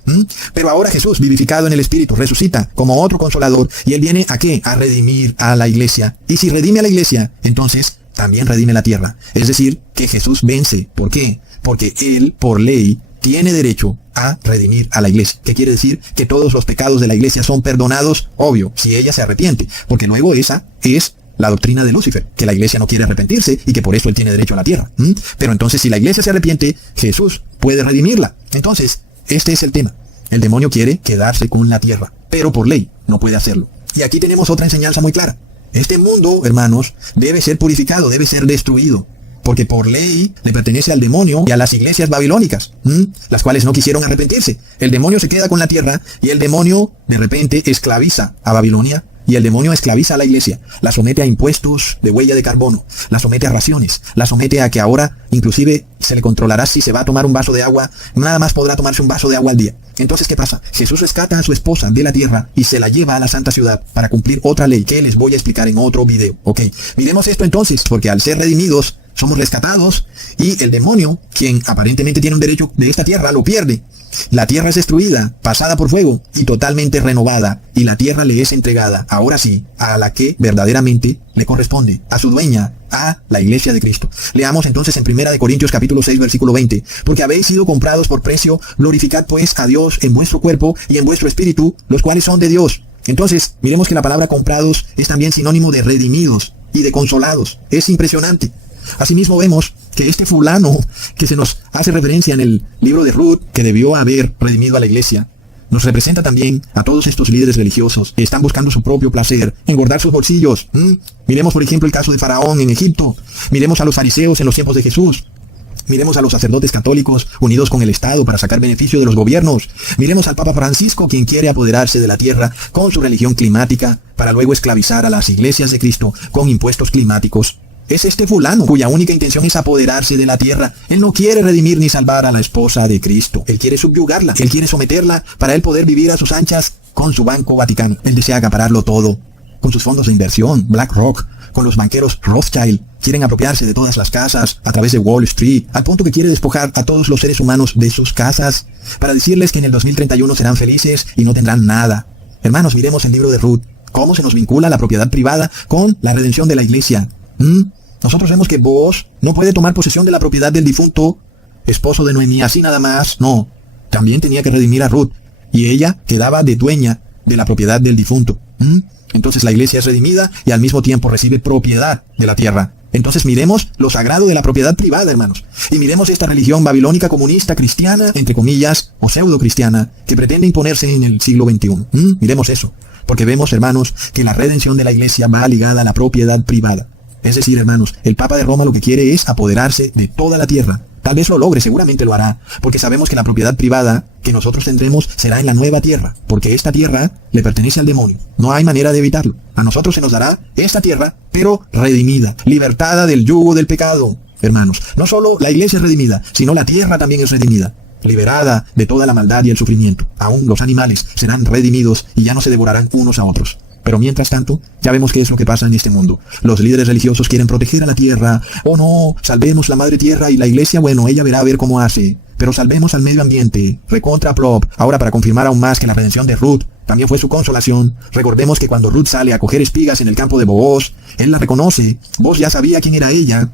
Pero ahora Jesús, vivificado en el Espíritu, resucita como otro consolador. ¿Y él viene a qué? A redimir a la iglesia. Y si redime a la iglesia, entonces también redime la tierra. Es decir, que Jesús vence. ¿Por qué? Porque él, por ley, tiene derecho a redimir a la iglesia. ¿Qué quiere decir? Que todos los pecados de la iglesia son perdonados, obvio, si ella se arrepiente. Porque luego esa es la doctrina de Lucifer, que la iglesia no quiere arrepentirse y que por eso él tiene derecho a la tierra. Pero entonces si la iglesia se arrepiente, Jesús puede redimirla. Entonces, este es el tema. El demonio quiere quedarse con la tierra, pero por ley no puede hacerlo. Y aquí tenemos otra enseñanza muy clara. Este mundo, hermanos, debe ser purificado, debe ser destruido. Porque por ley le pertenece al demonio y a las iglesias babilónicas, las cuales no quisieron arrepentirse. El demonio se queda con la tierra y el demonio de repente esclaviza a Babilonia y el demonio esclaviza a la iglesia. La somete a impuestos de huella de carbono, la somete a raciones, la somete a que ahora inclusive se le controlará si se va a tomar un vaso de agua, nada más podrá tomarse un vaso de agua al día. Entonces, ¿qué pasa? Jesús rescata a su esposa de la tierra y se la lleva a la santa ciudad para cumplir otra ley que les voy a explicar en otro video. Ok, miremos esto entonces, porque al ser redimidos, somos rescatados y el demonio, quien aparentemente tiene un derecho de esta tierra, lo pierde. La tierra es destruida, pasada por fuego y totalmente renovada, y la tierra le es entregada, ahora sí, a la que verdaderamente le corresponde, a su dueña, a la iglesia de Cristo. Leamos entonces en 1 Corintios capítulo 6, versículo 20. Porque habéis sido comprados por precio, glorificad pues a Dios en vuestro cuerpo y en vuestro espíritu, los cuales son de Dios. Entonces, miremos que la palabra comprados es también sinónimo de redimidos y de consolados. Es impresionante. Asimismo vemos que este fulano que se nos hace referencia en el libro de Ruth, que debió haber redimido a la iglesia, nos representa también a todos estos líderes religiosos que están buscando su propio placer, engordar sus bolsillos. Miremos por ejemplo el caso de Faraón en Egipto, miremos a los fariseos en los tiempos de Jesús, miremos a los sacerdotes católicos unidos con el Estado para sacar beneficio de los gobiernos, miremos al Papa Francisco, quien quiere apoderarse de la tierra con su religión climática para luego esclavizar a las iglesias de Cristo con impuestos climáticos. Es este fulano cuya única intención es apoderarse de la tierra. Él no quiere redimir ni salvar a la esposa de Cristo. Él quiere subyugarla. Él quiere someterla para él poder vivir a sus anchas con su Banco Vaticano. Él desea acapararlo todo. Con sus fondos de inversión, BlackRock, con los banqueros Rothschild. Quieren apropiarse de todas las casas a través de Wall Street, al punto que quiere despojar a todos los seres humanos de sus casas para decirles que en el 2031 serán felices y no tendrán nada. Hermanos, miremos el libro de Ruth. Cómo se nos vincula la propiedad privada con la redención de la iglesia. Nosotros vemos que vos no puede tomar posesión de la propiedad del difunto esposo de Noemí, así nada más. No, también tenía que redimir a Ruth. Y ella quedaba de dueña de la propiedad del difunto. Entonces la iglesia es redimida y al mismo tiempo recibe propiedad de la tierra. Entonces miremos lo sagrado de la propiedad privada, hermanos. Y miremos esta religión babilónica comunista cristiana, entre comillas, o pseudo cristiana, que pretende imponerse en el siglo XXI. Miremos eso. Porque vemos, hermanos, que la redención de la iglesia va ligada a la propiedad privada. Es decir, hermanos, el Papa de Roma lo que quiere es apoderarse de toda la tierra. Tal vez lo logre, seguramente lo hará, porque sabemos que la propiedad privada que nosotros tendremos será en la nueva tierra, porque esta tierra le pertenece al demonio. No hay manera de evitarlo. A nosotros se nos dará esta tierra, pero redimida, libertada del yugo del pecado. Hermanos, no solo la iglesia es redimida, sino la tierra también es redimida, liberada de toda la maldad y el sufrimiento. Aún los animales serán redimidos y ya no se devorarán unos a otros. Pero mientras tanto, ya vemos qué es lo que pasa en este mundo. Los líderes religiosos quieren proteger a la tierra. Oh no, salvemos la madre tierra, y la iglesia, bueno, ella verá a ver cómo hace. Pero salvemos al medio ambiente. Recontra plop. Ahora, para confirmar aún más que la redención de Ruth también fue su consolación, recordemos que cuando Ruth sale a coger espigas en el campo de Booz, él la reconoce. Booz ya sabía quién era ella.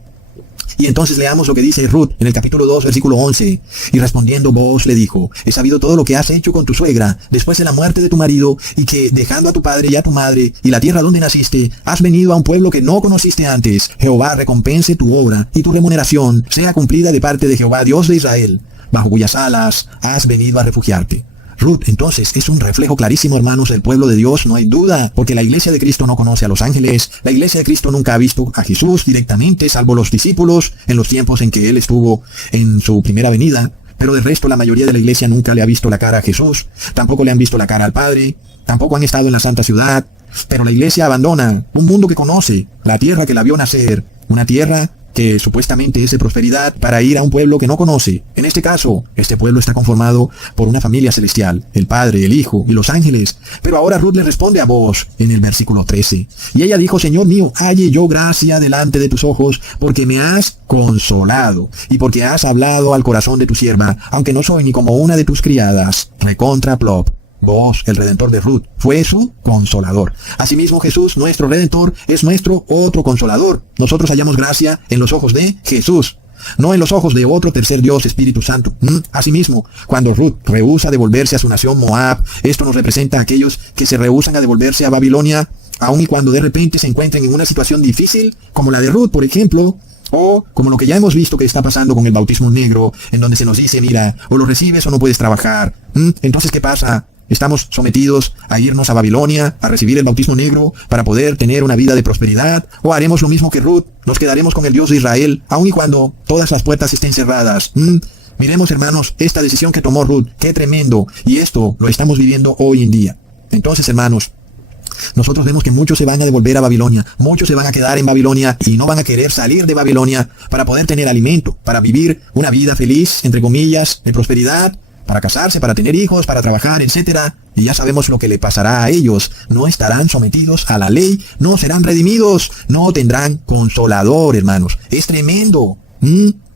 Y entonces leamos lo que dice Ruth en el capítulo 2, versículo 11. Y respondiendo Booz le dijo: he sabido todo lo que has hecho con tu suegra después de la muerte de tu marido, y que dejando a tu padre y a tu madre y la tierra donde naciste, has venido a un pueblo que no conociste antes. Jehová recompense tu obra, y tu remuneración sea cumplida de parte de Jehová, Dios de Israel, bajo cuyas alas has venido a refugiarte. Ruth, entonces, es un reflejo clarísimo, hermanos, del pueblo de Dios, no hay duda, porque la iglesia de Cristo no conoce a los ángeles. La iglesia de Cristo nunca ha visto a Jesús directamente, salvo los discípulos, en los tiempos en que Él estuvo en su primera venida. Pero de resto, la mayoría de la iglesia nunca le ha visto la cara a Jesús, tampoco le han visto la cara al Padre, tampoco han estado en la Santa Ciudad. Pero la iglesia abandona un mundo que conoce, la tierra que la vio nacer, una tierra que supuestamente es de prosperidad, para ir a un pueblo que no conoce. En este caso, este pueblo está conformado por una familia celestial, el Padre, el Hijo y los ángeles. Pero ahora Ruth le responde a Booz en el versículo 13. Y ella dijo: Señor mío, halle yo gracia delante de tus ojos, porque me has consolado, y porque has hablado al corazón de tu sierva, aunque no soy ni como una de tus criadas. Recontra plop. Booz, el redentor de Ruth, fue su consolador. Asimismo, Jesús, nuestro redentor, es nuestro otro consolador. Nosotros hallamos gracia en los ojos de Jesús, no en los ojos de otro tercer Dios, Espíritu Santo. Asimismo, cuando Ruth rehúsa devolverse a su nación Moab, esto nos representa a aquellos que se rehúsan a devolverse a Babilonia, aun y cuando de repente se encuentren en una situación difícil, como la de Ruth, por ejemplo, o como lo que ya hemos visto que está pasando con el bautismo negro, en donde se nos dice: mira, o lo recibes o no puedes trabajar. Entonces, ¿qué pasa? Estamos sometidos a irnos a Babilonia, a recibir el bautismo negro para poder tener una vida de prosperidad, o haremos lo mismo que Ruth, nos quedaremos con el Dios de Israel, aun y cuando todas las puertas estén cerradas. Miremos, hermanos, esta decisión que tomó Ruth, qué tremendo, y esto lo estamos viviendo hoy en día. Entonces, hermanos, nosotros vemos que muchos se van a devolver a Babilonia, muchos se van a quedar en Babilonia y no van a querer salir de Babilonia para poder tener alimento, para vivir una vida feliz, entre comillas, de prosperidad, para casarse, para tener hijos, para trabajar, etc. Y ya sabemos lo que le pasará a ellos. No estarán sometidos a la ley, no serán redimidos, no tendrán consolador, hermanos. Es tremendo.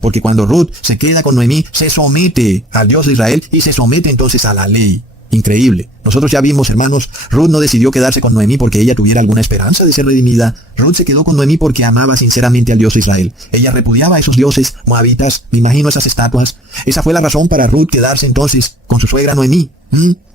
Porque cuando Ruth se queda con Noemí, se somete al Dios de Israel y se somete entonces a la ley. Increíble. Nosotros ya vimos, hermanos, Ruth no decidió quedarse con Noemí porque ella tuviera alguna esperanza de ser redimida. Ruth se quedó con Noemí porque amaba sinceramente al Dios de Israel. Ella repudiaba a esos dioses moabitas, me imagino esas estatuas. Esa fue la razón para Ruth quedarse entonces con su suegra Noemí.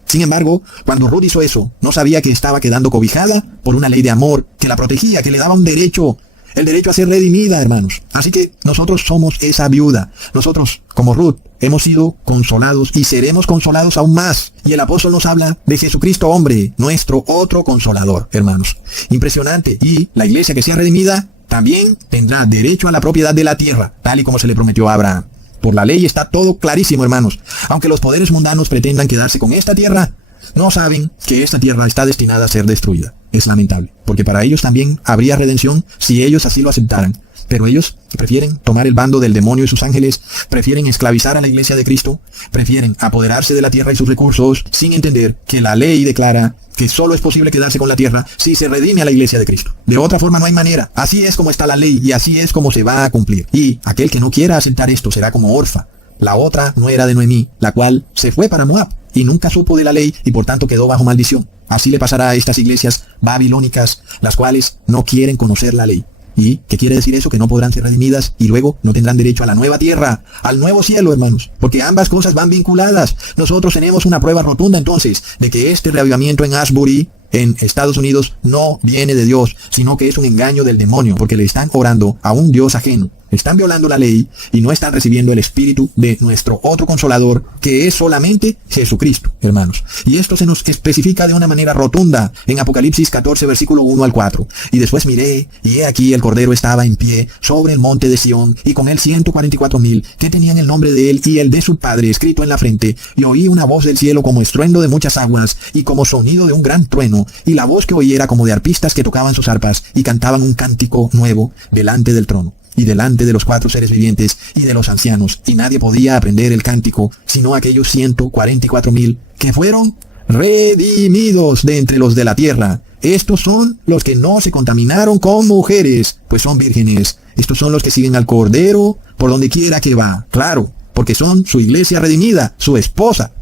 Sin embargo, cuando Ruth hizo eso, no sabía que estaba quedando cobijada por una ley de amor que la protegía, que le daba un derecho. El derecho a ser redimida, hermanos. Así que nosotros somos esa viuda. Nosotros, como Ruth, hemos sido consolados y seremos consolados aún más. Y el apóstol nos habla de Jesucristo hombre, nuestro otro consolador, hermanos. Impresionante. Y la iglesia que sea redimida también tendrá derecho a la propiedad de la tierra, tal y como se le prometió a Abraham. Por la ley está todo clarísimo, hermanos. Aunque los poderes mundanos pretendan quedarse con esta tierra, no saben que esta tierra está destinada a ser destruida. Es lamentable, porque para ellos también habría redención si ellos así lo aceptaran. Pero ellos prefieren tomar el bando del demonio y sus ángeles, prefieren esclavizar a la iglesia de Cristo, prefieren apoderarse de la tierra y sus recursos, sin entender que la ley declara que solo es posible quedarse con la tierra si se redime a la iglesia de Cristo. De otra forma no hay manera. Así es como está la ley y así es como se va a cumplir. Y aquel que no quiera aceptar esto será como Orfa, la otra nuera de Noemí, la cual se fue para Moab y nunca supo de la ley y por tanto quedó bajo maldición. Así le pasará a estas iglesias babilónicas, las cuales no quieren conocer la ley. ¿Y qué quiere decir eso? Que no podrán ser redimidas y luego no tendrán derecho a la nueva tierra, al nuevo cielo, hermanos. Porque ambas cosas van vinculadas. Nosotros tenemos una prueba rotunda entonces de que este reavivamiento en Asbury, en Estados Unidos, no viene de Dios, sino que es un engaño del demonio, porque le están orando a un Dios ajeno. Están violando la ley y no están recibiendo el espíritu de nuestro otro consolador, que es solamente Jesucristo, hermanos. Y esto se nos especifica de una manera rotunda en Apocalipsis 14, versículo 1 al 4. Y después miré, y he aquí el Cordero estaba en pie sobre el monte de Sión, y con él 144,000, que tenían el nombre de él y el de su Padre escrito en la frente. Y oí una voz del cielo como estruendo de muchas aguas, y como sonido de un gran trueno, y la voz que oí era como de arpistas que tocaban sus arpas, y cantaban un cántico nuevo delante del trono y delante de los 4 seres vivientes y de los ancianos, y nadie podía aprender el cántico, sino aquellos 144,000 que fueron redimidos de entre los de la tierra. Estos son los que no se contaminaron con mujeres, pues son vírgenes. Estos son los que siguen al Cordero por donde quiera que va. Claro, porque son su iglesia redimida, su esposa.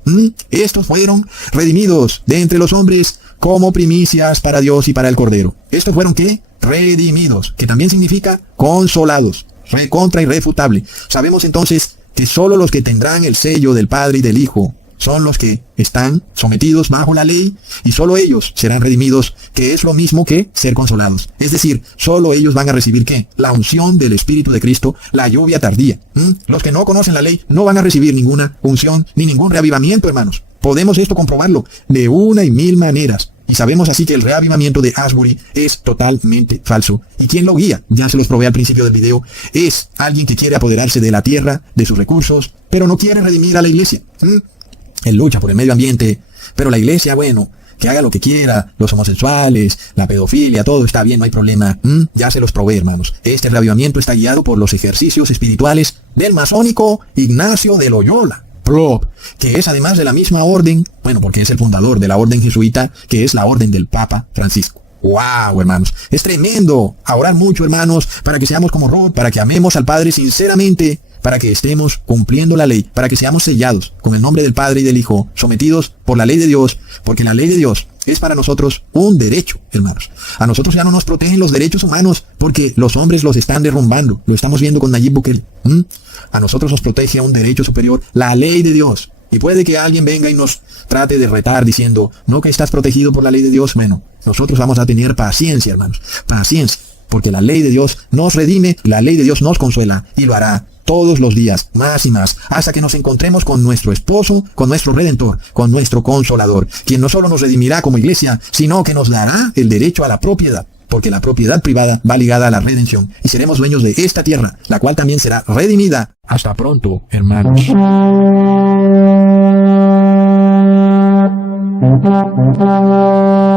Estos fueron redimidos de entre los hombres como primicias para Dios y para el Cordero. ¿Estos fueron qué? Redimidos, que también significa consolados, contra irrefutable. Sabemos entonces que solo los que tendrán el sello del Padre y del Hijo son los que están sometidos bajo la ley, y solo ellos serán redimidos, que es lo mismo que ser consolados. Es decir, solo ellos van a recibir ¿qué? La unción del Espíritu de Cristo, la lluvia tardía. Los que no conocen la ley no van a recibir ninguna unción ni ningún reavivamiento, hermanos. Podemos esto comprobarlo de una y mil maneras. Y sabemos así que el reavivamiento de Asbury es totalmente falso. ¿Y quién lo guía? Ya se los probé al principio del video. Es alguien que quiere apoderarse de la tierra, de sus recursos, pero no quiere redimir a la iglesia. Él lucha por el medio ambiente, pero la iglesia, bueno, que haga lo que quiera, los homosexuales, la pedofilia, todo está bien, no hay problema. Ya se los probé, hermanos. Este reavivamiento está guiado por los ejercicios espirituales del masónico Ignacio de Loyola, que es además de la misma orden, bueno, porque es el fundador de la orden jesuita, que es la orden del Papa Francisco. ¡Wow, hermanos! Es tremendo. A orar mucho, hermanos, para que seamos como Ruth, para que amemos al Padre sinceramente, para que estemos cumpliendo la ley, para que seamos sellados con el nombre del Padre y del Hijo, sometidos por la ley de Dios, porque la ley de Dios es para nosotros un derecho, hermanos. A nosotros ya no nos protegen los derechos humanos, porque los hombres los están derrumbando. Lo estamos viendo con Nayib Bukele. A nosotros nos protege un derecho superior, la ley de Dios. Y puede que alguien venga y nos trate de retar diciendo, no, que estás protegido por la ley de Dios. Bueno, nosotros vamos a tener paciencia, hermanos, paciencia, porque la ley de Dios nos redime, la ley de Dios nos consuela, y lo hará todos los días, más y más, hasta que nos encontremos con nuestro esposo, con nuestro Redentor, con nuestro Consolador, quien no solo nos redimirá como iglesia, sino que nos dará el derecho a la propiedad, porque la propiedad privada va ligada a la redención, y seremos dueños de esta tierra, la cual también será redimida. Hasta pronto, hermanos. Thank you.